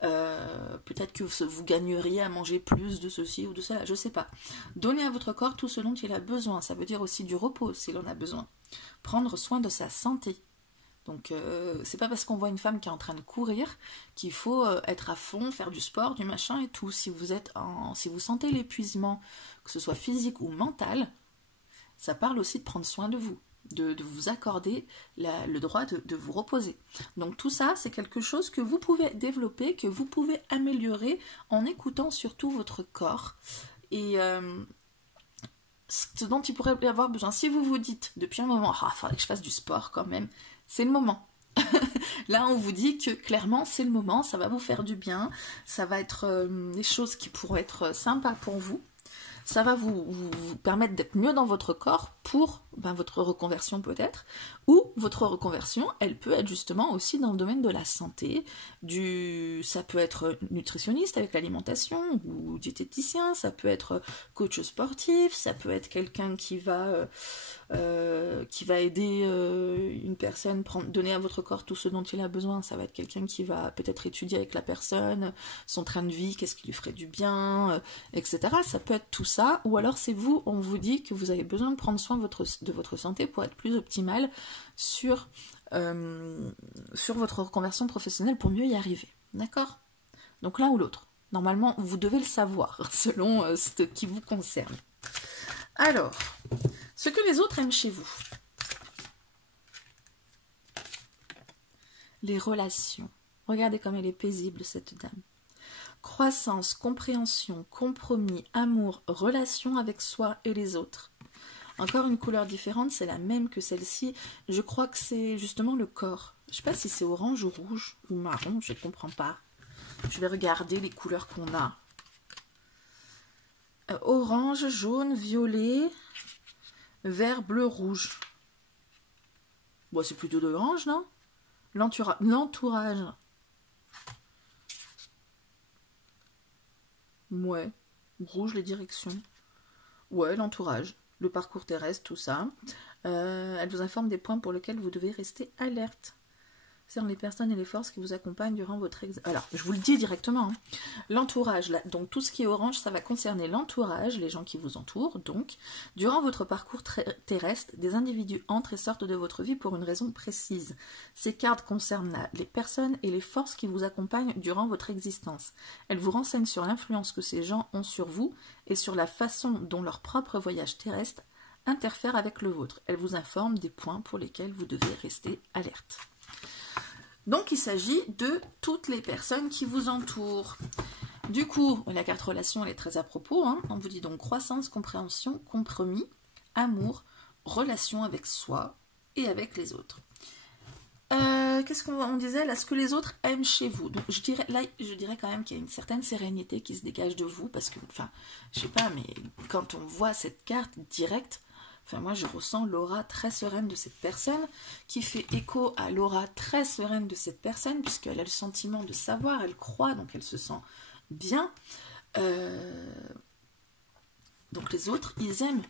Peut-être que vous gagneriez à manger plus de ceci ou de cela, je sais pas. Donnez à votre corps tout ce dont il a besoin, ça veut dire aussi du repos s'il en a besoin. Prendre soin de sa santé. Donc c'est pas parce qu'on voit une femme qui est en train de courir qu'il faut être à fond, faire du sport, du machin et tout. Si vous sentez l'épuisement, que ce soit physique ou mental, ça parle aussi de prendre soin de vous. De vous accorder le droit de vous reposer. Donc tout ça, c'est quelque chose que vous pouvez développer, que vous pouvez améliorer en écoutant surtout votre corps et ce dont il pourrait y avoir besoin. Si vous vous dites depuis un moment, il faudrait que je fasse du sport quand même, c'est le moment. Là, on vous dit que clairement, c'est le moment, ça va vous faire du bien, ça va être des choses qui pourraient être sympas pour vous. Ça va vous permettre d'être mieux dans votre corps pour votre reconversion peut-être, ou votre reconversion, elle peut être justement aussi dans le domaine de la santé, ça peut être nutritionniste avec l'alimentation, ou diététicien, ça peut être coach sportif, ça peut être quelqu'un qui va aider une personne, donner à votre corps tout ce dont il a besoin, ça va être quelqu'un qui va peut-être étudier avec la personne, son train de vie, qu'est-ce qui lui ferait du bien, etc. Ça peut être tout ça, ou alors c'est vous, on vous dit que vous avez besoin de prendre soin de votre santé pour être plus optimal sur votre reconversion professionnelle pour mieux y arriver. D'accord ? Donc l'un ou l'autre. Normalement, vous devez le savoir selon ce qui vous concerne. Alors, ce que les autres aiment chez vous. Les relations. Regardez comme elle est paisible, cette dame. Croissance, compréhension, compromis, amour, relation avec soi et les autres. Encore une couleur différente, c'est la même que celle-ci. Je crois que c'est justement le corps. Je ne sais pas si c'est orange ou rouge ou marron, je ne comprends pas. Je vais regarder les couleurs qu'on a. Orange, jaune, violet, vert, bleu, rouge. Bon, c'est plutôt de l'orange, non? L'entourage. Ouais. Rouge, les directions. Ouais, l'entourage. Le parcours terrestre, tout ça. Elle vous informe des points pour lesquels vous devez rester alerte. C'est les personnes et les forces qui vous accompagnent durant votre examen. Alors, je vous le dis directement. Hein. L'entourage, donc tout ce qui est orange, ça va concerner l'entourage, les gens qui vous entourent. Donc, durant votre parcours terrestre, des individus entrent et sortent de votre vie pour une raison précise. Ces cartes concernent les personnes et les forces qui vous accompagnent durant votre existence. Elles vous renseignent sur l'influence que ces gens ont sur vous et sur la façon dont leur propre voyage terrestre interfère avec le vôtre. Elles vous informent des points pour lesquels vous devez rester alerte. Donc, il s'agit de toutes les personnes qui vous entourent. Du coup, la carte relation, elle est très à propos. Hein. On vous dit donc croissance, compréhension, compromis, amour, relation avec soi et avec les autres. Qu'est-ce qu'on disait là, ce que les autres aiment chez vous. Donc, je dirais quand même qu'il y a une certaine sérénité qui se dégage de vous parce que, enfin, je sais pas, mais quand on voit cette carte directe, Enfin, moi, je ressens l'aura très sereine de cette personne, qui fait écho à l'aura très sereine de cette personne, puisqu'elle a le sentiment de savoir, elle croit, donc elle se sent bien. Donc les autres, ils aiment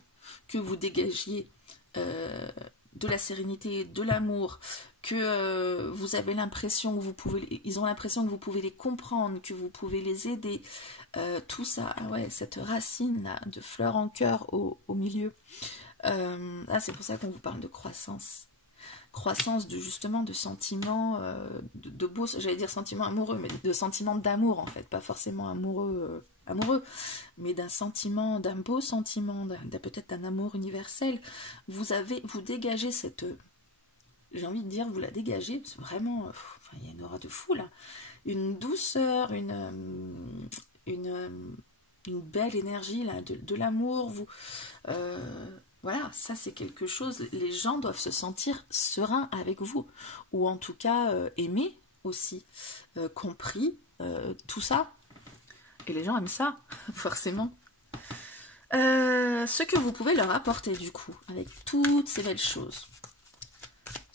que vous dégagiez de la sérénité, de l'amour, que vous avez l'impression que vous pouvez, ils ont l'impression que vous pouvez les comprendre, que vous pouvez les aider, tout ça, ah ouais, cette racine là, de fleurs en cœur au milieu. C'est pour ça qu'on vous parle de croissance de justement de sentiments de beaux, j'allais dire sentiments amoureux, mais de sentiments d'amour en fait, pas forcément amoureux, mais d'un beau sentiment, peut-être d'un amour universel. Vous dégagez cette, j'ai envie de dire, vous la dégagez, c'est vraiment, il y a une aura de fou là, une douceur, une belle énergie là, de l'amour, voilà, ça c'est quelque chose, les gens doivent se sentir sereins avec vous, ou en tout cas aimés aussi, compris, tout ça, et les gens aiment ça, forcément. Ce que vous pouvez leur apporter du coup, avec toutes ces belles choses,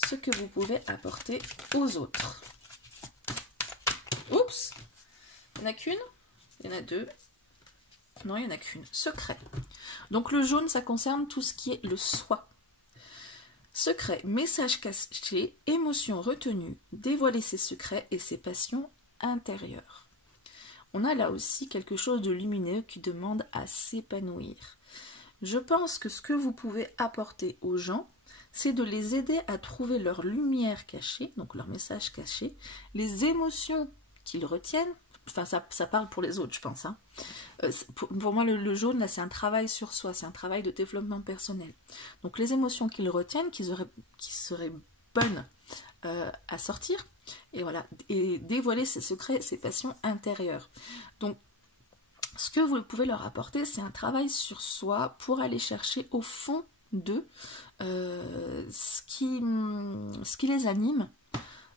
ce que vous pouvez apporter aux autres. Oups, il n'y en a qu'une, il y en a deux. Non, il n'y en a qu'une. Secret. Donc le jaune, ça concerne tout ce qui est le soi. Secret, message caché, émotion retenue, dévoiler ses secrets et ses passions intérieures. On a là aussi quelque chose de lumineux qui demande à s'épanouir. Je pense que ce que vous pouvez apporter aux gens, c'est de les aider à trouver leur lumière cachée, donc leur message caché, les émotions qu'ils retiennent. Enfin, ça parle pour les autres, je pense. Hein. Pour moi, le jaune, là, c'est un travail sur soi, c'est un travail de développement personnel. Donc, les émotions qu'ils retiennent, qui seraient bonnes à sortir, et voilà, et dévoiler ses secrets, ses passions intérieures. Donc, ce que vous pouvez leur apporter, c'est un travail sur soi pour aller chercher au fond d'eux ce qui les anime,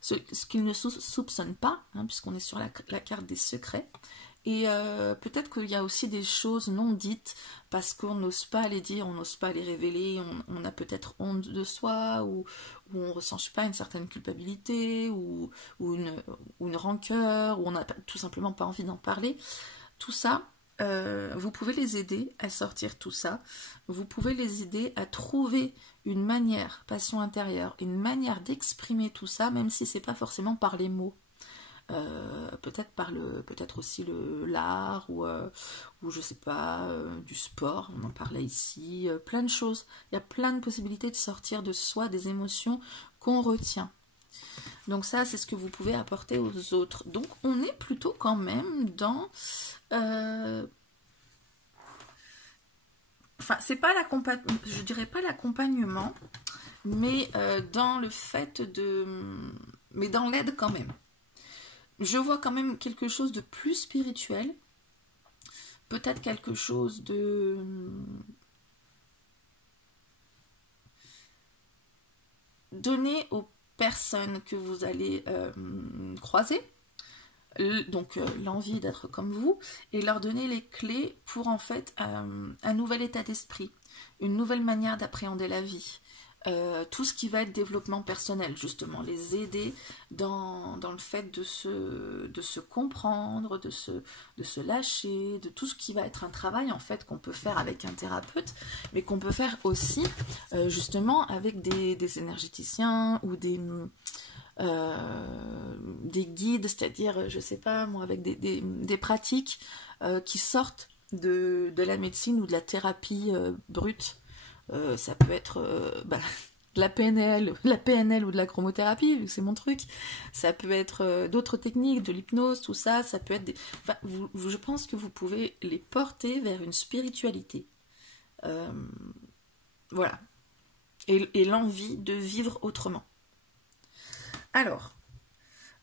ce qu'ils ne soupçonnent pas, hein, puisqu'on est sur la carte des secrets. Et peut-être qu'il y a aussi des choses non dites, parce qu'on n'ose pas les dire, on n'ose pas les révéler, on a peut-être honte de soi, ou on ne ressent pas une certaine culpabilité, ou une rancœur, ou on n'a tout simplement pas envie d'en parler. Tout ça, vous pouvez les aider à sortir tout ça, vous pouvez les aider à trouver une manière, passion intérieure, une manière d'exprimer tout ça, même si c'est pas forcément par les mots. Peut-être aussi l'art, ou je sais pas, du sport, on en parlait ici, plein de choses. Il y a plein de possibilités de sortir de soi des émotions qu'on retient. Donc ça, c'est ce que vous pouvez apporter aux autres. Donc on est plutôt quand même dans... Enfin, c'est pas l'accompagnement, je dirais pas l'accompagnement, mais dans le fait de... Mais dans l'aide quand même. Je vois quand même quelque chose de plus spirituel, peut-être quelque chose de... Donner aux personnes que vous allez croiser, donc l'envie d'être comme vous, et leur donner les clés pour en fait un nouvel état d'esprit, une nouvelle manière d'appréhender la vie. Tout ce qui va être développement personnel, justement, les aider dans le fait de se comprendre, de se lâcher, de tout ce qui va être un travail en fait qu'on peut faire avec un thérapeute, mais qu'on peut faire aussi justement avec des énergéticiens ou des guides, c'est-à-dire, je sais pas moi, avec des pratiques qui sortent de la médecine ou de la thérapie brute. Ça peut être de la PNL ou de la chromothérapie, vu que c'est mon truc. Ça peut être d'autres techniques, de l'hypnose, tout ça. Ça peut être enfin, je pense que vous pouvez les porter vers une spiritualité. Voilà. Et l'envie de vivre autrement. Alors,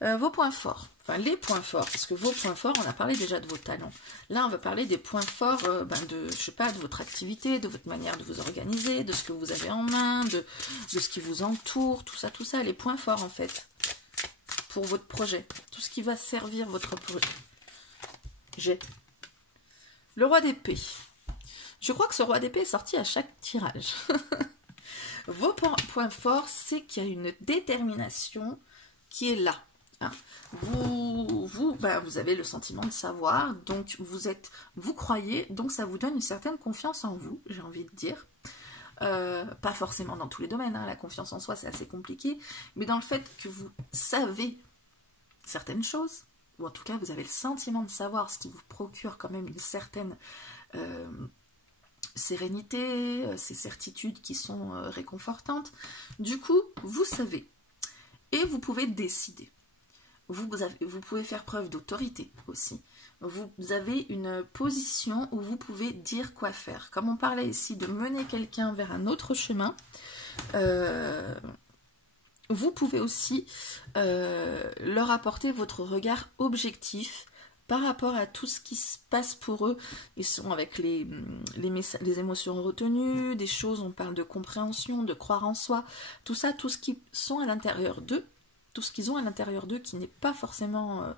vos points forts. Enfin, les points forts, parce que vos points forts, on a parlé déjà de vos talents. Là, on va parler des points forts je sais pas, de votre activité, de votre manière de vous organiser, de ce que vous avez en main, de ce qui vous entoure, tout ça, les points forts, en fait, pour votre projet, tout ce qui va servir votre projet. Le roi d'épée. Je crois que ce roi d'épée est sorti à chaque tirage. Vos points forts, c'est qu'il y a une détermination qui est là. Hein. Vous avez le sentiment de savoir, donc vous croyez, donc ça vous donne une certaine confiance en vous, j'ai envie de dire. Pas forcément dans tous les domaines, hein, la confiance en soi c'est assez compliqué, mais dans le fait que vous savez certaines choses, ou en tout cas vous avez le sentiment de savoir, ce qui vous procure quand même une certaine sérénité, ces certitudes qui sont réconfortantes. Du coup, vous savez, et vous pouvez décider. Vous pouvez faire preuve d'autorité aussi. Vous avez une position où vous pouvez dire quoi faire. Comme on parlait ici de mener quelqu'un vers un autre chemin, vous pouvez aussi leur apporter votre regard objectif par rapport à tout ce qui se passe pour eux. Ils sont avec les émotions retenues, des choses, on parle de compréhension, de croire en soi, tout ça, tout ce qui sont à l'intérieur d'eux, tout ce qu'ils ont à l'intérieur d'eux qui n'est pas forcément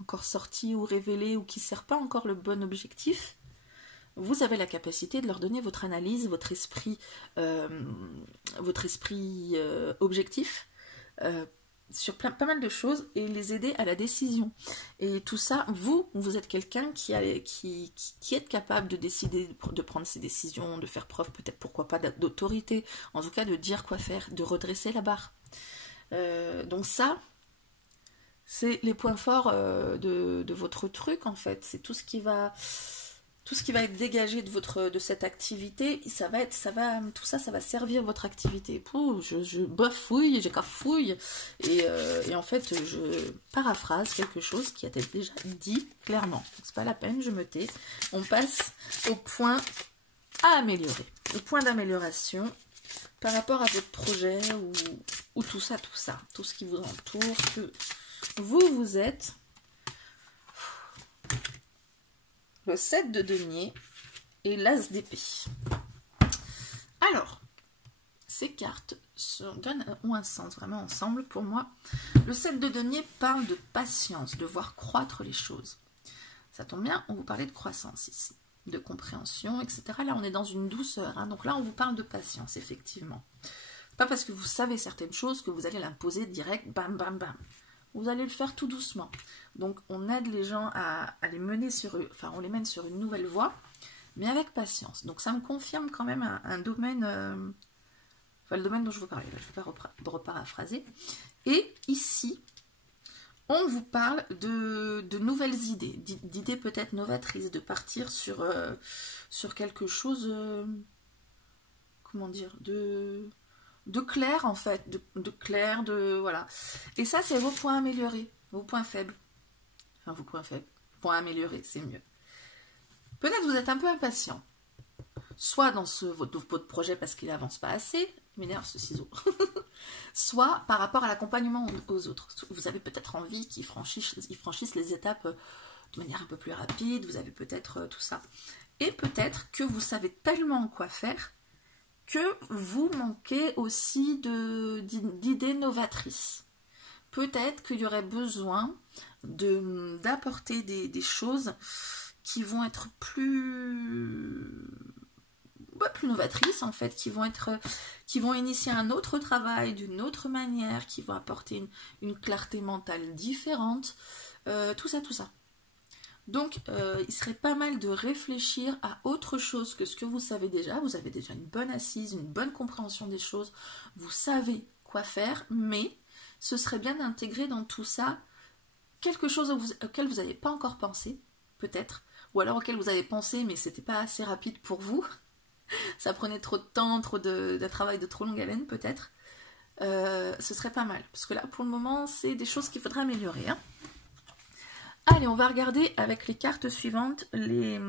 encore sorti ou révélé ou qui ne sert pas encore le bon objectif. Vous avez la capacité de leur donner votre analyse, votre esprit objectif, sur pas mal de choses et les aider à la décision. Et tout ça, vous êtes quelqu'un qui est capable de décider, de prendre ses décisions, de faire preuve peut-être pourquoi pas d'autorité, en tout cas de dire quoi faire, de redresser la barre. Donc ça, c'est les points forts de votre truc en fait. C'est tout ce qui va être dégagé de cette activité, tout ça va servir votre activité. Pouh, je bafouille, j'ai cafouille, et en fait, je paraphrase quelque chose qui a été déjà dit clairement. C'est pas la peine, je me tais. On passe au point à améliorer. Le point d'amélioration par rapport à votre projet ou tout ça, tout ce qui vous entoure, que vous êtes. Le 7 de denier et l'as d'épée. Alors, ces cartes ont un sens vraiment ensemble pour moi. Le 7 de denier parle de patience, de voir croître les choses. Ça tombe bien, on vous parlait de croissance ici, de compréhension, etc. Là, on est dans une douceur. Hein, donc là, on vous parle de patience, effectivement. Pas parce que vous savez certaines choses que vous allez l'imposer direct, bam, bam, bam. Vous allez le faire tout doucement. Donc, on aide les gens à les mener on les mène sur une nouvelle voie, mais avec patience. Donc, ça me confirme quand même un domaine, le domaine dont je vous parlais. Là, je ne vais pas reparaphraser. Et ici, on vous parle de nouvelles idées, d'idées peut-être novatrices, de partir sur quelque chose, comment dire, de clair en fait, de clair, voilà. Et ça, c'est vos points améliorés, vos points faibles. Enfin, vos points faibles. Points améliorés, c'est mieux. Peut-être vous êtes un peu impatient. Soit dans votre projet parce qu'il n'avance pas assez, m'énerve ce ciseau. Soit par rapport à l'accompagnement aux autres. Vous avez peut-être envie qu'ils franchissent les étapes de manière un peu plus rapide, vous avez peut-être tout ça. Et peut-être que vous savez tellement quoi faire que vous manquez aussi d'idées novatrices. Peut-être qu'il y aurait besoin d'apporter des choses qui vont être plus novatrices en fait, qui vont initier un autre travail d'une autre manière, qui vont apporter une clarté mentale différente, tout ça. Donc, il serait pas mal de réfléchir à autre chose que ce que vous savez déjà. Vous avez déjà une bonne assise, une bonne compréhension des choses. Vous savez quoi faire, mais ce serait bien d'intégrer dans tout ça quelque chose auquel vous n'avez pas encore pensé, peut-être, ou alors auquel vous avez pensé, mais c'était pas assez rapide pour vous. Ça prenait trop de temps, de travail de trop longue haleine, peut-être. Ce serait pas mal, parce que là, pour le moment, c'est des choses qu'il faudrait améliorer, hein. Allez, on va regarder avec les cartes suivantes des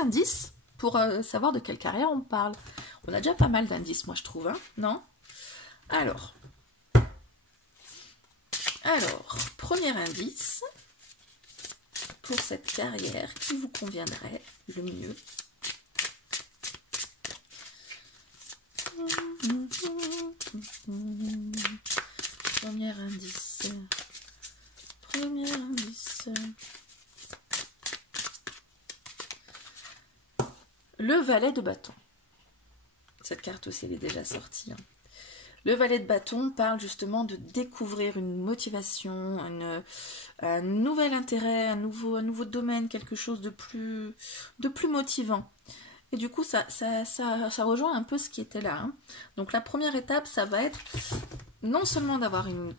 indices pour savoir de quelle carrière on parle. On a déjà pas mal d'indices, moi je trouve, hein, non? Alors, premier indice pour cette carrière qui vous conviendrait le mieux. Premier indice. valet de bâton. Cette carte aussi, elle est déjà sortie. Hein. Le valet de bâton parle justement de découvrir une motivation, un nouvel intérêt, un nouveau domaine, quelque chose de plus motivant. Et du coup, ça rejoint un peu ce qui était là. Hein. Donc la première étape, ça va être non seulement d'avoir une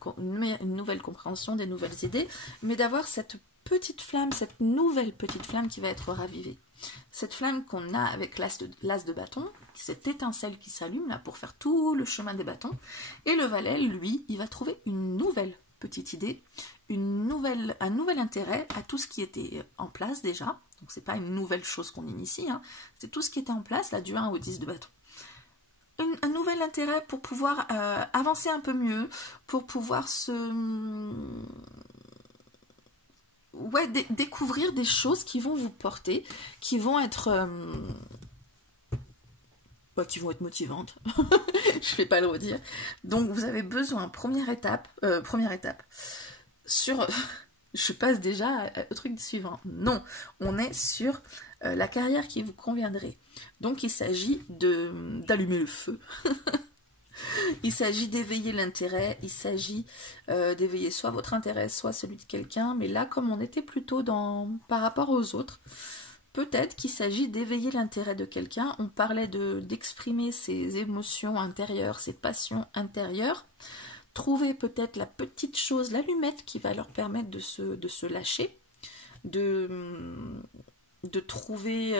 nouvelle compréhension, des nouvelles idées, mais d'avoir cette petite flamme, cette nouvelle petite flamme qui va être ravivée. Cette flamme qu'on a avec l'as de bâton, cette étincelle qui s'allume là pour faire tout le chemin des bâtons. Et le valet, lui, il va trouver une nouvelle petite idée, un nouvel intérêt à tout ce qui était en place déjà. Donc c'est pas une nouvelle chose qu'on initie, hein. C'est tout ce qui était en place, là du 1 au 10 de bâton. Un nouvel intérêt pour pouvoir avancer un peu mieux, pour pouvoir découvrir des choses qui vont vous porter, qui vont être motivantes. Je vais pas le redire. Donc vous avez besoin, première étape, sur... Je passe déjà au truc suivant. Non, on est sur la carrière qui vous conviendrait. Donc il s'agit d'allumer le feu. Il s'agit d'éveiller l'intérêt, il s'agit d'éveiller soit votre intérêt, soit celui de quelqu'un. Mais là, comme on était plutôt par rapport aux autres, peut-être qu'il s'agit d'éveiller l'intérêt de quelqu'un. On parlait d'exprimer ses émotions intérieures, ses passions intérieures. Trouver peut-être la petite chose, l'allumette qui va leur permettre de se lâcher, de trouver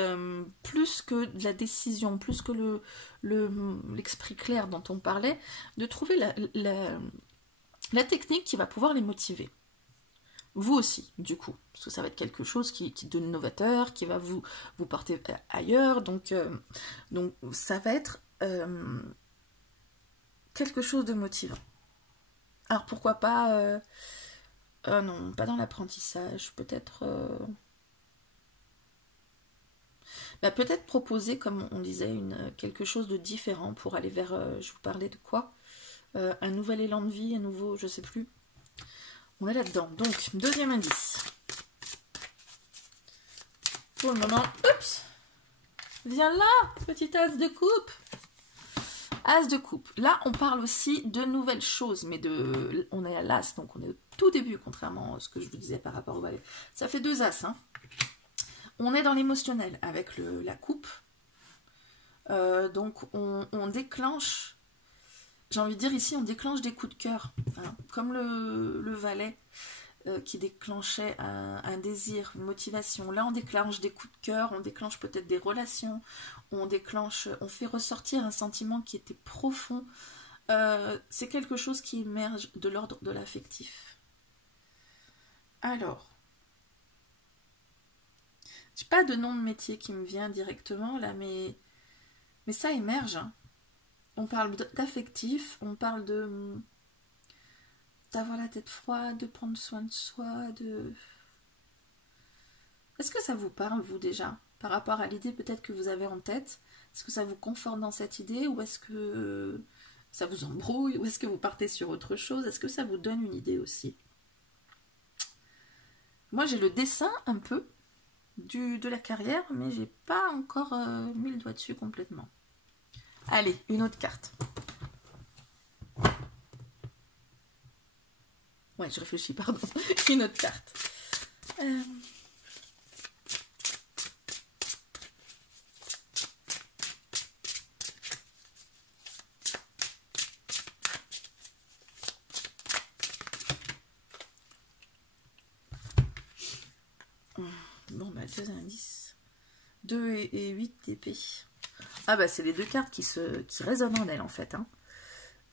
plus que de la décision, plus que l'esprit clair dont on parlait, de trouver la technique qui va pouvoir les motiver. Vous aussi, du coup, parce que ça va être quelque chose qui de novateur, qui va vous porter ailleurs, donc ça va être quelque chose de motivant. Alors pourquoi pas, non, pas dans l'apprentissage, peut-être peut-être proposer, comme on disait, quelque chose de différent pour aller vers, je vous parlais de quoi, un nouvel élan de vie, un nouveau, je sais plus. On est là-dedans. Donc, deuxième indice. Pour le moment, oups, viens là, petit as de coupe. As de coupe. Là, on parle aussi de nouvelles choses, mais on est à l'as, donc on est au tout début, contrairement à ce que je vous disais par rapport au valet. Ça fait 2 as, hein. On est dans l'émotionnel avec la coupe. Donc, on déclenche, j'ai envie de dire ici, on déclenche des coups de cœur. Hein, comme le valet qui déclenchait un désir, une motivation. Là, on déclenche des coups de cœur, on déclenche peut-être des relations, on fait ressortir un sentiment qui était profond. C'est quelque chose qui émerge de l'ordre de l'affectif. Alors, j'ai pas de nom de métier qui me vient directement là, mais ça émerge. Hein. On parle d'affectif, on parle d'avoir la tête froide, de prendre soin de soi, Est-ce que ça vous parle, vous, déjà, par rapport à l'idée peut-être que vous avez en tête? Est-ce que ça vous conforte dans cette idée, ou est-ce que ça vous embrouille, ou est-ce que vous partez sur autre chose? Est-ce que ça vous donne une idée aussi? Moi, j'ai le dessin un peu de la carrière, mais j'ai pas encore mis le doigt dessus complètement. Allez, une autre carte. Ouais, je réfléchis, pardon. Une autre carte. Bon, bah, 2 indices. 2 et 8 d'épée. Ah bah, c'est les 2 cartes qui résonnent en elles, en fait. Hein.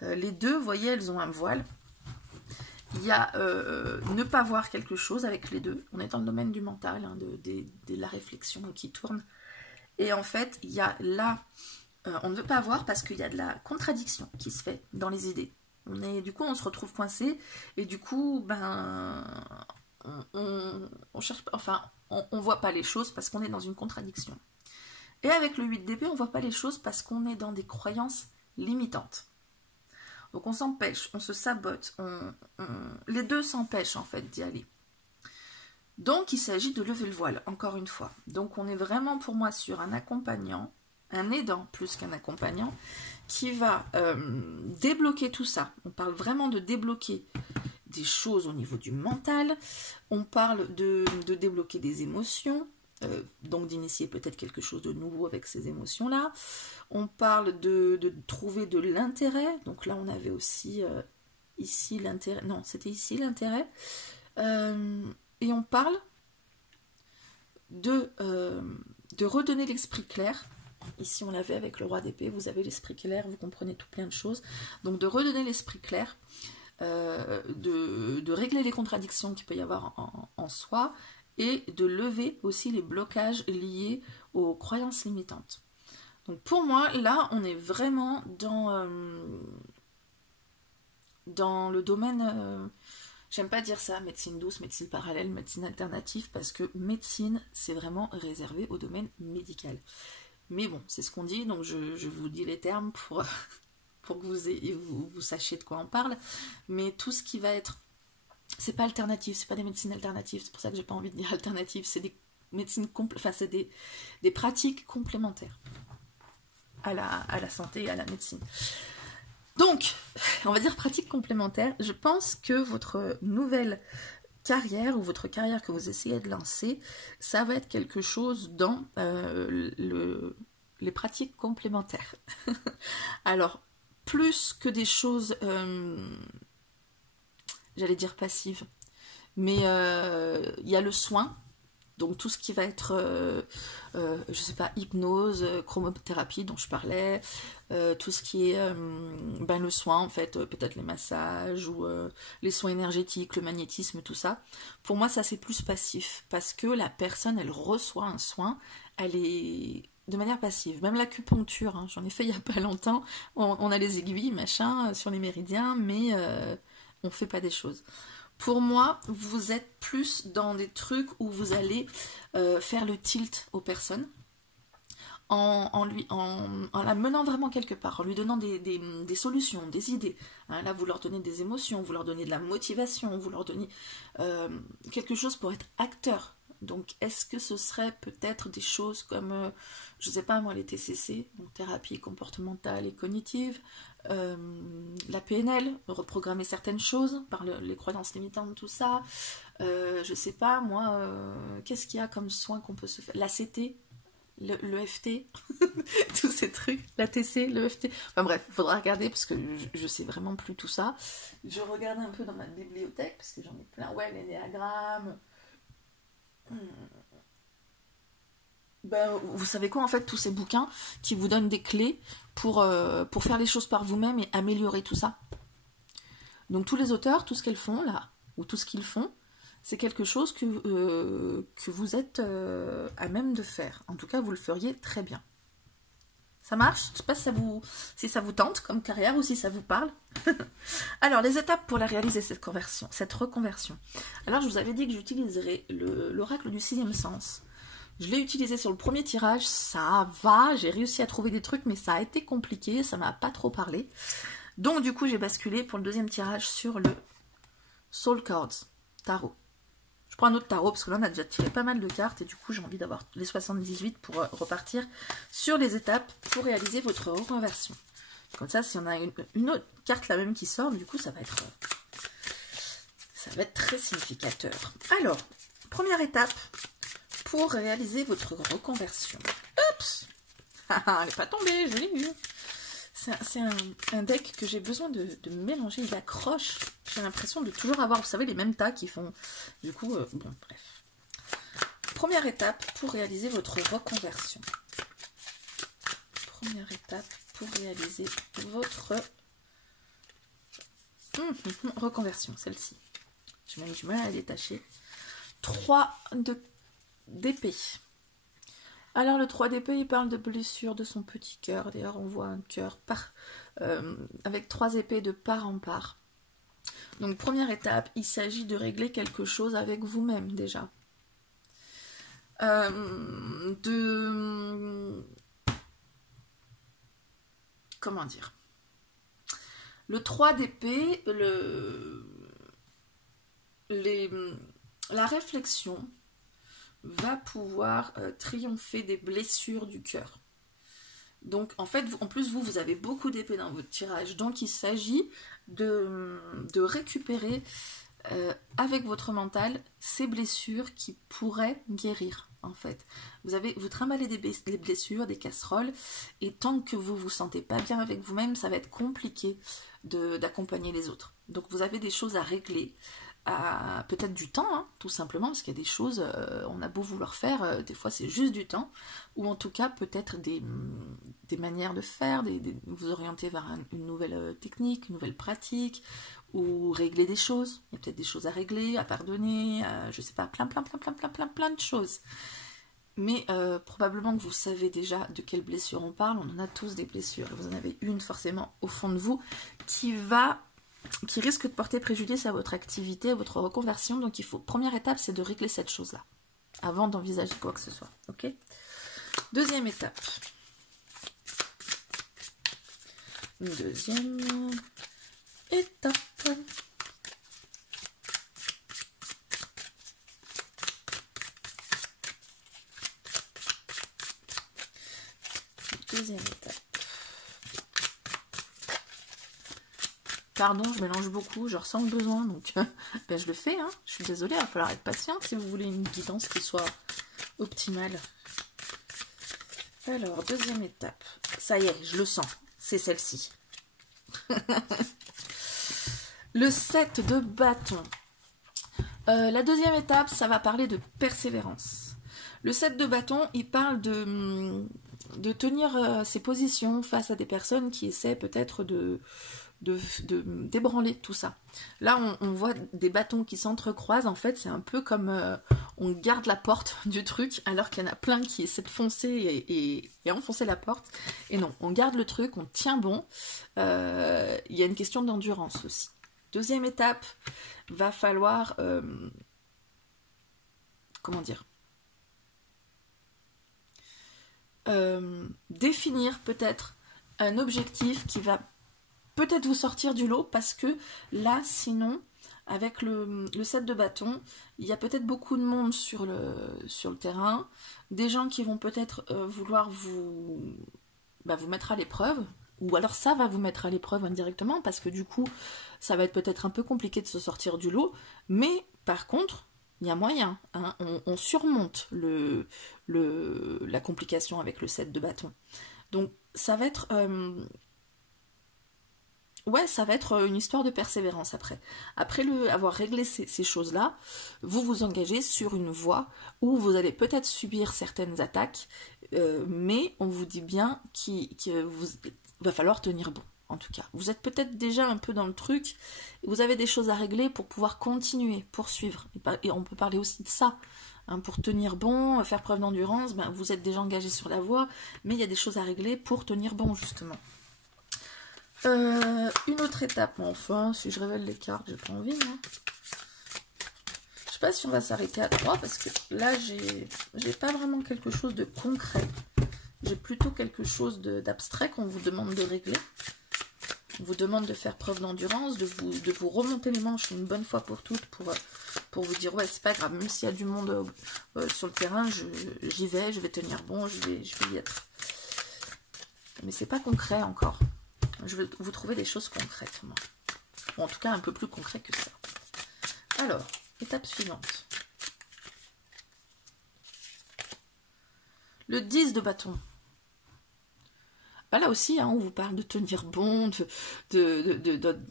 Les deux, vous voyez, elles ont un voile. Il y a ne pas voir quelque chose avec les deux. On est dans le domaine du mental, hein, de la réflexion qui tourne. Et en fait, il y a là, on ne veut pas voir parce qu'il y a de la contradiction qui se fait dans les idées. Du coup, on se retrouve coincé. Et du coup, ben, on cherche, enfin, on voit pas les choses parce qu'on est dans une contradiction. Et avec le 8 d'épée, on voit pas les choses parce qu'on est dans des croyances limitantes. Donc on s'empêche, on se sabote, les deux s'empêchent en fait d'y aller. Donc il s'agit de lever le voile, encore une fois. Donc on est vraiment pour moi sur un accompagnant, un aidant plus qu'un accompagnant, qui va débloquer tout ça. On parle vraiment de débloquer des choses au niveau du mental, on parle de débloquer des émotions, donc d'initier peut-être quelque chose de nouveau avec ces émotions-là. On parle de trouver de l'intérêt, donc là on avait aussi ici l'intérêt, non c'était ici l'intérêt, et on parle de redonner l'esprit clair. Ici on l'avait avec le roi d'épée, vous avez l'esprit clair, vous comprenez tout plein de choses, donc de redonner l'esprit clair, de régler les contradictions qu'il peut y avoir en soi, et de lever aussi les blocages liés aux croyances limitantes. Donc pour moi, là, on est vraiment dans le domaine, j'aime pas dire ça, médecine douce, médecine parallèle, médecine alternative, parce que médecine, c'est vraiment réservé au domaine médical. Mais bon, c'est ce qu'on dit, donc je vous dis les termes pour que vous sachiez de quoi on parle. Mais tout ce qui va être... C'est pas alternatif, c'est pas des médecines alternatives, c'est pour ça que j'ai pas envie de dire alternative, c'est des médecines enfin c'est des pratiques complémentaires à la santé et à la médecine. Donc, on va dire pratiques complémentaires. Je pense que votre nouvelle carrière ou votre carrière que vous essayez de lancer, ça va être quelque chose dans les pratiques complémentaires. Alors, plus que des choses, j'allais dire passives, mais il y a le soin, donc tout ce qui va être, je sais pas, hypnose, chromothérapie dont je parlais, tout ce qui est le soin en fait, peut-être les massages ou les soins énergétiques, le magnétisme, tout ça. Pour moi, ça c'est plus passif, parce que la personne, elle reçoit un soin, elle est de manière passive. Même l'acupuncture, hein, j'en ai fait il y a pas longtemps, on a les aiguilles, machin, sur les méridiens, mais on fait pas des choses. Pour moi, vous êtes plus dans des trucs où vous allez faire le tilt aux personnes en la menant vraiment quelque part, en lui donnant des solutions, des idées. Hein, là, vous leur donnez des émotions, vous leur donnez de la motivation, vous leur donnez quelque chose pour être acteur. Donc, est-ce que ce serait peut-être des choses comme, je sais pas moi, les TCC, donc thérapie comportementale et cognitive, la PNL, reprogrammer certaines choses par les croyances limitantes, tout ça. Je sais pas moi, qu'est-ce qu'il y a comme soin qu'on peut se faire? L'ACT, l'EFT, tous ces trucs, l'ATC, l'EFT. Enfin bref, il faudra regarder parce que je sais vraiment plus tout ça. Je regarde un peu dans ma bibliothèque parce que j'en ai plein. Ouais, l'énéagramme. Vous savez quoi en fait, tous ces bouquins qui vous donnent des clés pour faire les choses par vous-même et améliorer tout ça. Donc tous les auteurs, tout ce qu'elles font là, ou tout ce qu'ils font, c'est quelque chose que vous êtes à même de faire. En tout cas, vous le feriez très bien. Ça marche? Je ne sais pas si ça vous tente comme carrière ou si ça vous parle. Alors, les étapes pour la réaliser, cette reconversion. Alors, je vous avais dit que j'utiliserais l'oracle du 6e sens. Je l'ai utilisé sur le premier tirage, ça va, j'ai réussi à trouver des trucs, mais ça a été compliqué, ça m'a pas trop parlé. Donc, du coup, j'ai basculé pour le deuxième tirage sur le Soul Cards Tarot. Je prends un autre tarot parce que là on a déjà tiré pas mal de cartes et du coup j'ai envie d'avoir les 78 pour repartir sur les étapes pour réaliser votre reconversion. Comme ça, si on a une autre carte la même qui sort, du coup ça va être très significateur. Alors, première étape pour réaliser votre reconversion. Oups, elle n'est pas tombée, je l'ai eu. C'est un deck que j'ai besoin de mélanger, il accroche. J'ai l'impression de toujours avoir, vous savez, les mêmes tas qui font... Du coup, bon, bref. Première étape pour réaliser votre reconversion. Première étape pour réaliser votre reconversion, celle-ci. J'ai même du mal à la détacher. 3 d'épée. Alors le 3 d'épée, il parle de blessure de son petit cœur. D'ailleurs, on voit un cœur avec 3 épées de part en part. Donc première étape, il s'agit de régler quelque chose avec vous-même déjà. Comment dire? Le 3 d'épée, la réflexion va pouvoir triompher des blessures du cœur. Donc en fait, en plus vous avez beaucoup d'épées dans votre tirage. Donc il s'agit de récupérer avec votre mental ces blessures qui pourraient guérir en fait. Vous trimballez des blessures, des casseroles, et tant que vous vous sentez pas bien avec vous-même, ça va être compliqué d'accompagner les autres. Donc vous avez des choses à régler, peut-être du temps, hein, tout simplement, parce qu'il y a des choses, on a beau vouloir faire, des fois c'est juste du temps, ou en tout cas peut-être des manières de faire, vous orienter vers une nouvelle technique, une nouvelle pratique, ou régler des choses. Il y a peut-être des choses à régler, à pardonner, je sais pas, plein de choses. Mais probablement que vous savez déjà de quelles blessures on parle. On en a tous des blessures. Vous en avez une forcément au fond de vous qui risque de porter préjudice à votre activité, à votre reconversion. Donc première étape, c'est de régler cette chose-là avant d'envisager quoi que ce soit. Ok ? Deuxième étape. Deuxième étape. Deuxième étape. Pardon, je mélange beaucoup, je ressens le besoin, donc ben, je le fais, hein. Je suis désolée, il va falloir être patient si vous voulez une guidance qui soit optimale. Alors, deuxième étape. Ça y est, je le sens, c'est celle-ci. Le 7 de bâton. La deuxième étape, ça va parler de persévérance. Le 7 de bâton, il parle de tenir ses positions face à des personnes qui essaient peut-être de d'ébranler tout ça. Là, on voit des bâtons qui s'entrecroisent. En fait, c'est un peu comme on garde la porte du truc, alors qu'il y en a plein qui essaient de foncer et enfoncer la porte. Et non, on garde le truc, on tient bon. Il y a une question d'endurance aussi. Deuxième étape, va falloir... comment dire, définir peut-être un objectif qui va peut-être vous sortir du lot, parce que là, sinon, avec le 7 de bâton, il y a peut-être beaucoup de monde sur le terrain, des gens qui vont peut-être vouloir vous mettre à l'épreuve, ou alors ça va vous mettre à l'épreuve indirectement, parce que du coup, ça va être peut-être un peu compliqué de se sortir du lot, mais par contre, il y a moyen, hein, on surmonte la complication avec le 7 de bâton. Donc ça va être... ça va être une histoire de persévérance après. Après avoir réglé ces choses-là, vous vous engagez sur une voie où vous allez peut-être subir certaines attaques, mais on vous dit bien qu'il va falloir tenir bon, en tout cas. Vous êtes peut-être déjà un peu dans le truc, vous avez des choses à régler pour pouvoir continuer, poursuivre. Et on peut parler aussi de ça. Hein, pour tenir bon, faire preuve d'endurance, vous êtes déjà engagé sur la voie, mais il y a des choses à régler pour tenir bon, justement. Une autre étape, mais enfin, si je révèle les cartes, j'ai pas envie, hein. Je sais pas si on va s'arrêter à 3, parce que là, j'ai pas vraiment quelque chose de concret. J'ai plutôt quelque chose d'abstrait qu'on vous demande de régler. On vous demande de faire preuve d'endurance, de vous remonter les manches une bonne fois pour toutes, pour vous dire, ouais, c'est pas grave, même s'il y a du monde sur le terrain, j'y vais, je vais tenir bon, je vais y être. Mais c'est pas concret encore. Je vais vous trouver des choses concrètes, moi. Ou en tout cas, un peu plus concret que ça. Alors, étape suivante. Le 10 de bâton. Là aussi, hein, on vous parle de tenir bon,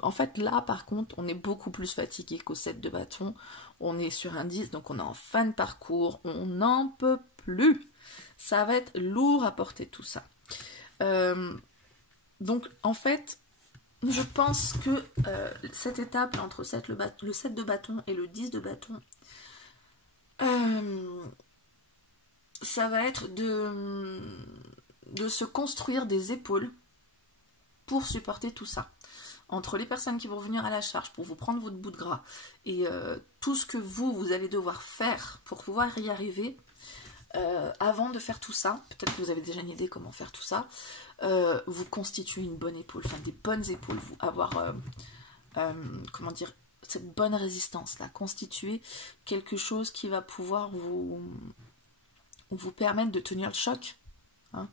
en fait, là, par contre, on est beaucoup plus fatigué qu'au 7 de bâton. On est sur un 10, donc on est en fin de parcours. On n'en peut plus. Ça va être lourd à porter tout ça. Donc, en fait, je pense que cette étape entre le 7 de bâton et le 10 de bâton, ça va être de se construire des épaules pour supporter tout ça. Entre les personnes qui vont venir à la charge pour vous prendre votre bout de gras et tout ce que vous allez devoir faire pour pouvoir y arriver, avant de faire tout ça, peut-être que vous avez déjà une idée comment faire tout ça, vous constituez une bonne épaule, enfin des bonnes épaules, vous avoir, comment dire, cette bonne résistance là, constituer quelque chose qui va pouvoir vous permettre de tenir le choc, hein.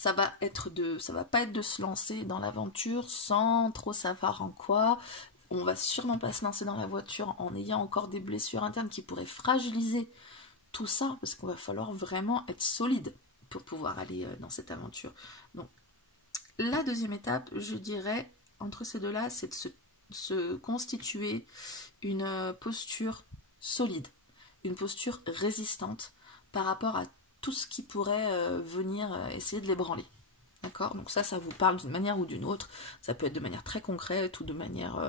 ça va pas être de se lancer dans l'aventure sans trop savoir en quoi. On va sûrement pas se lancer dans la voiture en ayant encore des blessures internes qui pourraient fragiliser tout ça, parce qu'il va falloir vraiment être solide pour pouvoir aller dans cette aventure. Donc, la deuxième étape, je dirais, entre ces deux-là, c'est de se constituer une posture solide, une posture résistante par rapport à tout ce qui pourrait venir essayer de l'ébranler. D'accord? Donc ça vous parle d'une manière ou d'une autre. Ça peut être de manière très concrète ou de manière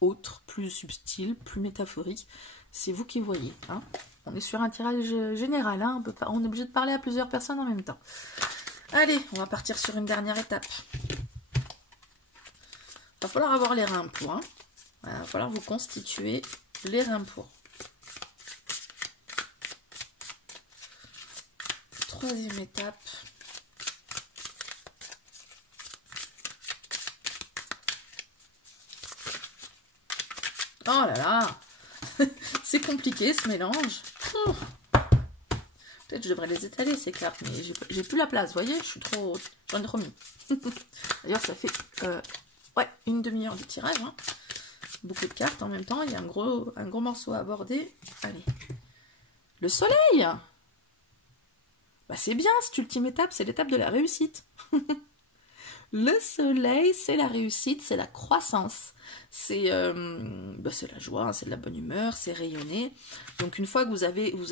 autre, plus subtile, plus métaphorique. C'est vous qui voyez. Hein. On est sur un tirage général. Hein. On est obligé de parler à plusieurs personnes en même temps. Allez, on va partir sur une dernière étape. Il va falloir avoir les reins pour. Hein. Il va falloir vous constituer les reins pour. Troisième étape. Oh là là. C'est compliqué ce mélange. Peut-être je devrais les étaler ces cartes, mais j'ai plus la place, vous voyez, j'en ai trop mis. D'ailleurs ça fait ouais, une demi-heure de tirage, hein. Beaucoup de cartes en même temps, il y a un gros morceau à aborder. Allez. Le soleil. Bah c'est bien, cette ultime étape, c'est l'étape de la réussite. Le soleil, c'est la réussite, c'est la croissance, c'est la joie, c'est de la bonne humeur, c'est rayonner. Donc une fois que vous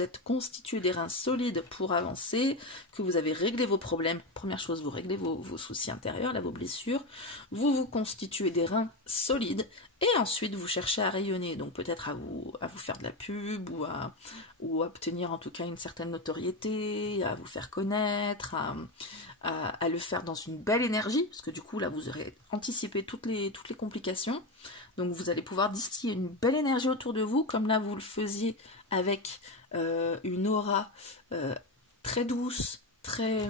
êtes constitué des reins solides pour avancer, que vous avez réglé vos problèmes, première chose, vous réglez vos soucis intérieurs, là, vos blessures, vous constituez des reins solides, et ensuite vous cherchez à rayonner, donc peut-être à vous faire de la pub, ou à obtenir en tout cas une certaine notoriété, à vous faire connaître, à le faire dans une belle énergie, parce que du coup là vous aurez anticipé toutes les complications, donc vous allez pouvoir distiller une belle énergie autour de vous, comme là vous le faisiez avec une aura très douce, très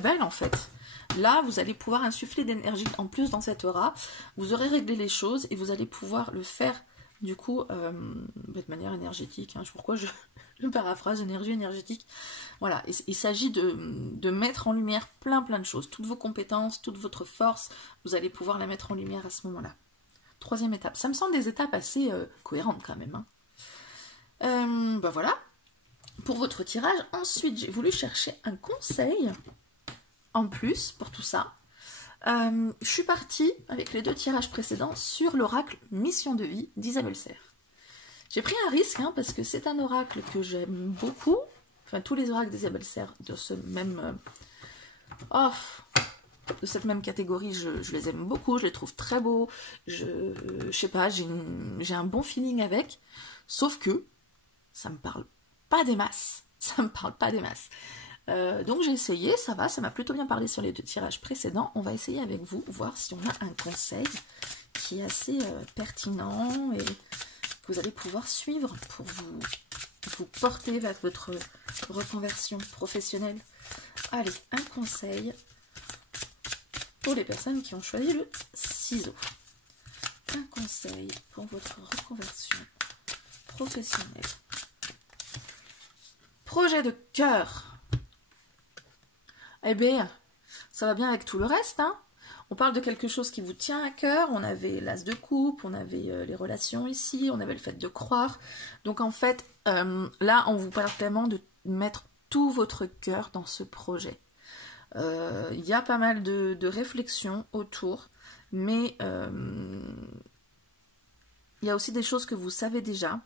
belle en fait. Là vous allez pouvoir insuffler d'énergie en plus dans cette aura, vous aurez réglé les choses et vous allez pouvoir le faire du coup de manière énergétique, hein. Pourquoi je paraphrase énergie énergétique, voilà, il s'agit de mettre en lumière plein de choses, toutes vos compétences, toute votre force, vous allez pouvoir la mettre en lumière à ce moment-là. Troisième étape, ça me semble des étapes assez cohérentes quand même, hein. Bah voilà, pour votre tirage. Ensuite j'ai voulu chercher un conseil en plus pour tout ça. Je suis partie avec les deux tirages précédents sur l'oracle Mission de vie d'Isabelle Serre. J'ai pris un risque, hein, parce que c'est un oracle que j'aime beaucoup. Enfin, tous les oracles d'Isabelle Serre de cette même catégorie, je les aime beaucoup, je les trouve très beaux. Je sais pas, j'ai un bon feeling avec. Sauf que ça me parle pas des masses. Ça me parle pas des masses. Donc j'ai essayé, ça m'a plutôt bien parlé sur les deux tirages précédents. On va essayer avec vous, voir si on a un conseil qui est assez pertinent et que vous allez pouvoir suivre pour vous porter vers votre reconversion professionnelle. Allez, un conseil pour les personnes qui ont choisi le ciseau. Un conseil pour votre reconversion professionnelle. Projet de cœur. Eh bien, ça va bien avec tout le reste, hein. On parle de quelque chose qui vous tient à cœur. On avait l'as de coupe, on avait les relations ici, on avait le fait de croire. Donc en fait, là, on vous parle vraiment de mettre tout votre cœur dans ce projet. Il y a pas mal de réflexions autour, mais il y a aussi des choses que vous savez déjà.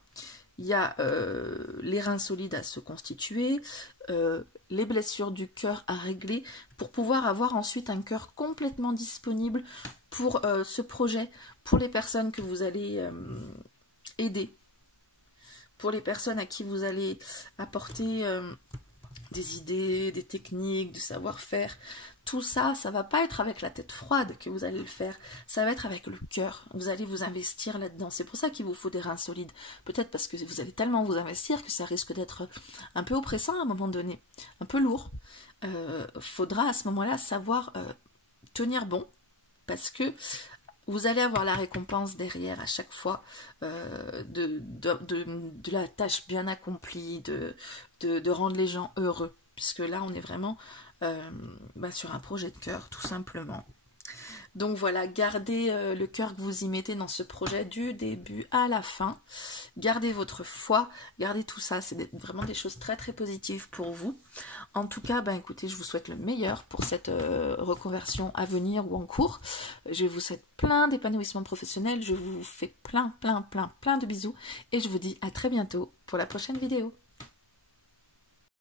Il y a les reins solides à se constituer, les blessures du cœur à régler pour pouvoir avoir ensuite un cœur complètement disponible pour ce projet, pour les personnes que vous allez aider, pour les personnes à qui vous allez apporter des idées, des techniques, du savoir-faire. Tout ça, ça va pas être avec la tête froide que vous allez le faire, ça va être avec le cœur. Vous allez vous investir là-dedans. C'est pour ça qu'il vous faut des reins solides. Peut-être parce que vous allez tellement vous investir que ça risque d'être un peu oppressant à un moment donné, un peu lourd. Faudra à ce moment-là savoir tenir bon, parce que vous allez avoir la récompense derrière à chaque fois de la tâche bien accomplie, de rendre les gens heureux. Puisque là, on est vraiment sur un projet de cœur, tout simplement. Donc voilà, gardez le cœur que vous y mettez dans ce projet du début à la fin. Gardez votre foi, gardez tout ça, c'est vraiment des choses très très positives pour vous. En tout cas, écoutez, je vous souhaite le meilleur pour cette reconversion à venir ou en cours. Je vous souhaite plein d'épanouissement professionnel, je vous fais plein de bisous et je vous dis à très bientôt pour la prochaine vidéo.